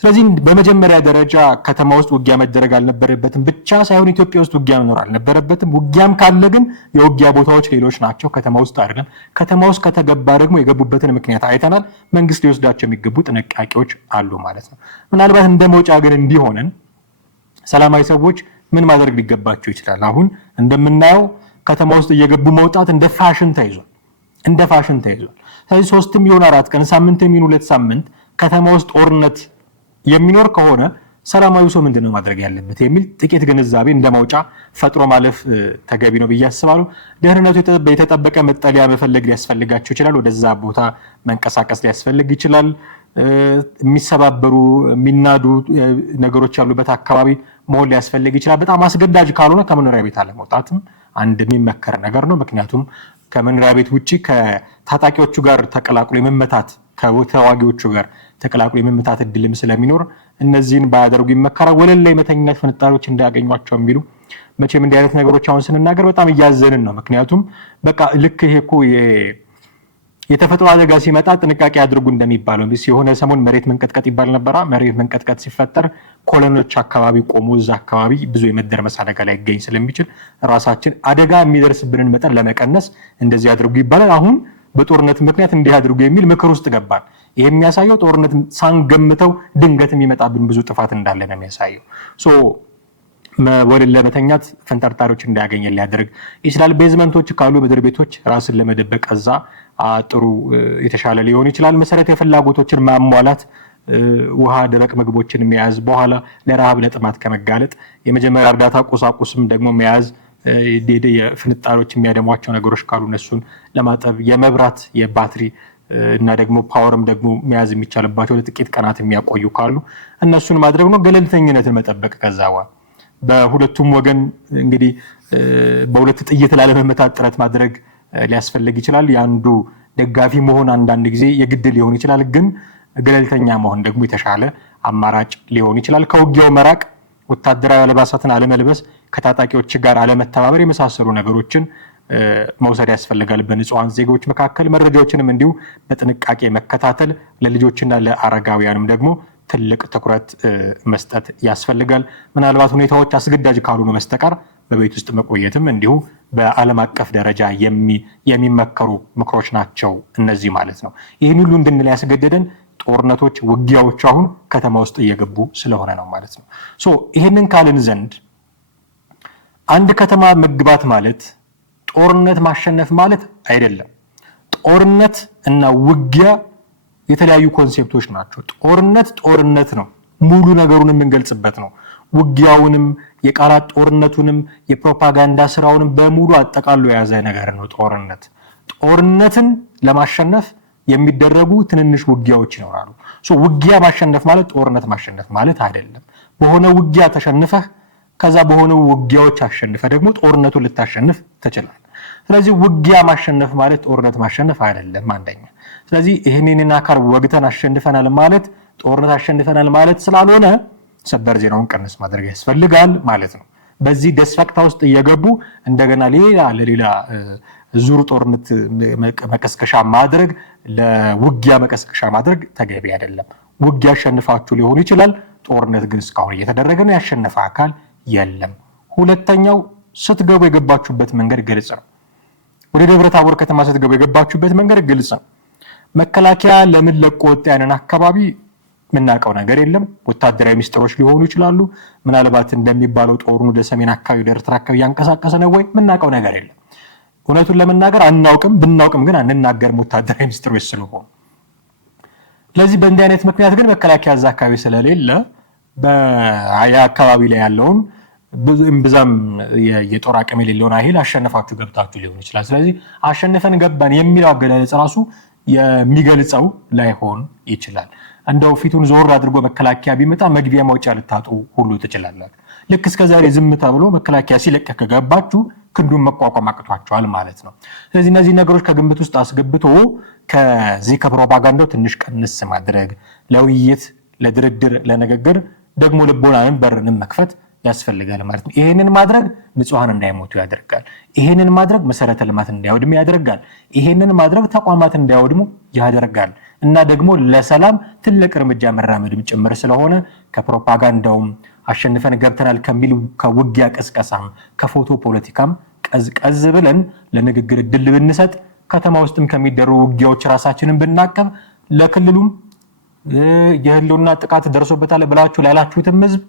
ስለዚህ በመጀመሪያ ደረጃ ከተማ ውስጥ ውጊያ መደረግ አልነበረበትም ብቻ ሳይሆን ኢትዮጵያ ውስጥ ውጊያ መኖር አልነበረበትም። ውጊያም ካለ ግን የውጊያ ቦታዎች ሌሎች ናቸው፣ ከተማ ውስጥ አይደለም። ከተማ ውስጥ ከተገባ ደግሞ የገቡበትን ምክንያት አይተናል። መንግስት ሊወስዳቸው የሚገቡ ጥንቃቄዎች አሉ ማለት ነው። ምናልባት እንደ መውጫ ግን እንዲሆነን ሰላማዊ ሰዎች ምን ማድረግ ሊገባቸው ይችላል? አሁን እንደምናየው ከተማ ውስጥ እየገቡ መውጣት እንደ ፋሽን ተይዟል። ስለዚህ 3 ይሁን 4 ቀን፣ ሳምንት ይሁን 2 ሳምንት ከተማ ውስጥ ጦርነት የሚኖር ከሆነ ሰላማዊ ሰው ምንድነው ማድረግ ያለበት የሚል ጥቂት ግንዛቤ እንደማውጫ ፈጥሮ ማለፍ ተገቢ ነው ብዬ አስባለሁ። ደህንነቱ የተጠበቀ መጠለያ መፈለግ ሊያስፈልጋቸው ይችላል። ወደዛ ቦታ መንቀሳቀስ ሊያስፈልግ ይችላል። የሚሰባበሩ የሚናዱ ነገሮች ያሉበት አካባቢ መሆን ሊያስፈልግ ይችላል። በጣም አስገዳጅ ካልሆነ ከመኖሪያ ቤት አለመውጣትም አንድ የሚመከር ነገር ነው። ምክንያቱም ከመኖሪያ ቤት ውጪ ከታጣቂዎቹ ጋር ተቀላቅሎ የመመታት ከተዋጊዎቹ ጋር ተቀላቅሎ የመመታት እድልም ስለሚኖር እነዚህን ባያደርጉ ይመከራል። ወለል ላይ መተኛት፣ ፍንጣሪዎች እንዳያገኟቸው የሚሉ መቼም እንዲህ አይነት ነገሮች አሁን ስንናገር በጣም እያዘንን ነው። ምክንያቱም በቃ ልክ ይሄ እኮ የተፈጥሮ አደጋ ሲመጣ ጥንቃቄ አድርጉ እንደሚባለው የሆነ ሰሞን መሬት መንቀጥቀጥ ይባል ነበራ። መሬት መንቀጥቀጥ ሲፈጠር ኮሎኖች አካባቢ ቆሙ። እዛ አካባቢ ብዙ የመደርመስ አደጋ ላይ ይገኝ ስለሚችል ራሳችን አደጋ የሚደርስብንን መጠን ለመቀነስ እንደዚህ አድርጉ ይባላል። አሁን በጦርነት ምክንያት እንዲህ አድርጉ የሚል ምክር ውስጥ ገባል። ይሄ የሚያሳየው ጦርነት ሳንገምተው ድንገት የሚመጣብን ብዙ ጥፋት እንዳለ ነው የሚያሳየው። ወለል ለመተኛት ፈንጠርጣሪዎች እንዳያገኝ ሊያደርግ ይችላል። ቤዝመንቶች ካሉ ምድር ቤቶች ራስን ለመደበቅ እዛ ጥሩ የተሻለ ሊሆን ይችላል። መሰረታዊ ፍላጎቶችን ማሟላት፣ ውሃ፣ ደረቅ ምግቦችን መያዝ፣ በኋላ ለረሃብ ለጥማት ከመጋለጥ የመጀመሪያ እርዳታ ቁሳቁስም ደግሞ መያዝ፣ የፍንጣሪዎች የሚያደሟቸው ነገሮች ካሉ እነሱን ለማጠብ፣ የመብራት የባትሪ እና ደግሞ ፓወርም ደግሞ መያዝ የሚቻልባቸው ለጥቂት ቀናት የሚያቆዩ ካሉ እነሱን ማድረግ ነው። ገለልተኝነትን መጠበቅ ከዛ በሁለቱም ወገን እንግዲህ በሁለት ጥይት ላለመመታት ጥረት ማድረግ ሊያስፈልግ ይችላል። የአንዱ ደጋፊ መሆን አንዳንድ ጊዜ የግድ ሊሆን ይችላል። ግን ገለልተኛ መሆን ደግሞ የተሻለ አማራጭ ሊሆን ይችላል። ከውጊያው መራቅ፣ ወታደራዊ አልባሳትን አለመልበስ፣ ከታጣቂዎች ጋር አለመተባበር የመሳሰሉ ነገሮችን መውሰድ ያስፈልጋል። በንጹሃን ዜጎች መካከል መረጃዎችንም እንዲሁ በጥንቃቄ መከታተል፣ ለልጆችና ለአረጋውያንም ደግሞ ትልቅ ትኩረት መስጠት ያስፈልጋል። ምናልባት ሁኔታዎች አስገዳጅ ካልሆኑ በስተቀር በቤት ውስጥ መቆየትም እንዲሁ በዓለም አቀፍ ደረጃ የሚመከሩ ምክሮች ናቸው እነዚህ ማለት ነው። ይህን ሁሉ እንድንል ያስገደደን ጦርነቶች፣ ውጊያዎች አሁን ከተማ ውስጥ እየገቡ ስለሆነ ነው ማለት ነው። ይህንን ካልን ዘንድ አንድ ከተማ መግባት ማለት ጦርነት ማሸነፍ ማለት አይደለም። ጦርነት እና ውጊያ የተለያዩ ኮንሴፕቶች ናቸው። ጦርነት ነው፣ ሙሉ ነገሩን የምንገልጽበት ነው። ውጊያውንም የቃላት ጦርነቱንም የፕሮፓጋንዳ ስራውንም በሙሉ አጠቃሎ የያዘ ነገር ነው ጦርነት። ጦርነትን ለማሸነፍ የሚደረጉ ትንንሽ ውጊያዎች ይኖራሉ። ውጊያ ማሸነፍ ማለት ጦርነት ማሸነፍ ማለት አይደለም። በሆነ ውጊያ ተሸንፈህ ከዛ በሆነ ውጊያዎች አሸንፈህ ደግሞ ጦርነቱን ልታሸንፍ ትችላለህ። ስለዚህ ውጊያ ማሸነፍ ማለት ጦርነት ማሸነፍ አይደለም አንደኛ። ስለዚህ ይህንን አካል ወግተን አሸንፈናል ማለት ጦርነት አሸንፈናል ማለት ስላልሆነ ሰበር ዜናውን ቀንስ ማድረግ ያስፈልጋል ማለት ነው። በዚህ ደስፈቅታ ውስጥ እየገቡ እንደገና ለሌላ ዙር ጦርነት መቀስቀሻ ማድረግ፣ ለውጊያ መቀስቀሻ ማድረግ ተገቢ አይደለም። ውጊያ አሸንፋችሁ ሊሆን ይችላል፣ ጦርነት ግን እስካሁን እየተደረገ ነው፣ ያሸነፈ አካል የለም። ሁለተኛው ስትገቡ የገባችሁበት መንገድ ግልጽ ነው። ወደ ደብረ ታቦር ከተማ ስትገቡ የገባችሁበት መንገድ ግልጽ ነው። መከላከያ ለምን ለቆ ወጣ ያንን አካባቢ ምናቀው ነገር የለም። ወታደራዊ ሚስጥሮች ሊሆኑ ይችላሉ። ምናልባት እንደሚባለው ጦሩን ወደ ሰሜን አካባቢ ወደ ኤርትራ አካባቢ ያንቀሳቀሰ ነው ወይ ምናቀው ነገር የለም። እውነቱን ለመናገር አናውቅም። ብናውቅም ግን አንናገርም ወታደራዊ ሚስጥሮች ስለሆኑ። ስለዚህ በእንዲህ አይነት ምክንያት ግን መከላከያ እዛ አካባቢ ስለሌለ በአካባቢ ላይ ያለውን ብዛም የጦር አቅም የሌለውን ኃይል አሸነፋችሁ ገብታችሁ ሊሆን ይችላል። ስለዚህ አሸንፈን ገባን የሚለው አገላለጽ ራሱ የሚገልጸው ላይሆን ይችላል። እንደው ፊቱን ዞር አድርጎ መከላከያ ቢመጣ መግቢያ መውጫ ልታጡ ሁሉ ትችላላችሁ። ልክ እስከዛሬ ዝም ተብሎ መከላከያ ሲለቅ ከገባችሁ ክንዱን መቋቋም አቅቷቸዋል ማለት ነው። ስለዚህ እነዚህ ነገሮች ከግምት ውስጥ አስገብቶ ከዚህ ከፕሮፓጋንዳው ትንሽ ቀንስ ማድረግ፣ ለውይይት፣ ለድርድር፣ ለንግግር ደግሞ ልቦናንም በርንም መክፈት ያስፈልጋል ማለት ነው። ይሄንን ማድረግ ንጹሃን እንዳይሞቱ ያደርጋል። ይሄንን ማድረግ መሰረተ ልማት እንዳይወድም ያደርጋል። ይሄንን ማድረግ ተቋማት እንዳይወድሙ ያደርጋል እና ደግሞ ለሰላም ትልቅ እርምጃ መራመድም ጭምር ስለሆነ ከፕሮፓጋንዳውም አሸንፈን ገብተናል ከሚሉ ከውጊያ ቅስቀሳም ከፎቶ ፖለቲካም ቀዝቀዝ ብለን ለንግግር እድል ብንሰጥ፣ ከተማ ውስጥም ከሚደረጉ ውጊያዎች ራሳችንን ብናቀብ፣ ለክልሉም የህልውና ጥቃት ደርሶበታል ብላችሁ ላላችሁትም ህዝብ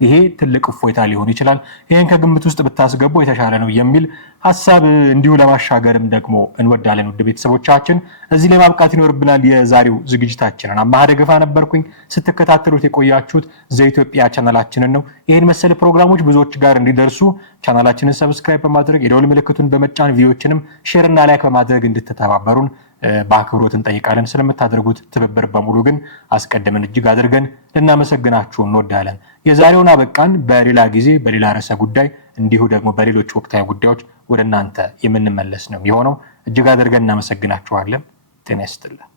ይሄ ትልቅ እፎይታ ሊሆን ይችላል። ይሄን ከግምት ውስጥ ብታስገቡ የተሻለ ነው የሚል ሐሳብ እንዲሁ ለማሻገርም ደግሞ እንወዳለን። ውድ ቤተሰቦቻችን እዚህ ላይ ማብቃት ይኖርብናል የዛሬው ዝግጅታችንን። አማሃ ደገፋ ነበርኩኝ። ስትከታተሉት የቆያችሁት ዘኢትዮጵያ ቻናላችንን ነው። ይሄን መሰል ፕሮግራሞች ብዙዎች ጋር እንዲደርሱ ቻናላችንን ሰብስክራይብ በማድረግ የደወል ምልክቱን በመጫን ቪዲዮዎችንም ሼር እና ላይክ በማድረግ እንድትተባበሩን በአክብሮት እንጠይቃለን። ስለምታደርጉት ትብብር በሙሉ ግን አስቀድመን እጅግ አድርገን ልናመሰግናችሁ እንወዳለን። የዛሬውን አበቃን። በሌላ ጊዜ በሌላ ርዕሰ ጉዳይ እንዲሁ ደግሞ በሌሎች ወቅታዊ ጉዳዮች ወደ እናንተ የምንመለስ ነው የሚሆነው። እጅግ አድርገን እናመሰግናችኋለን። ጤና ይስጥልን።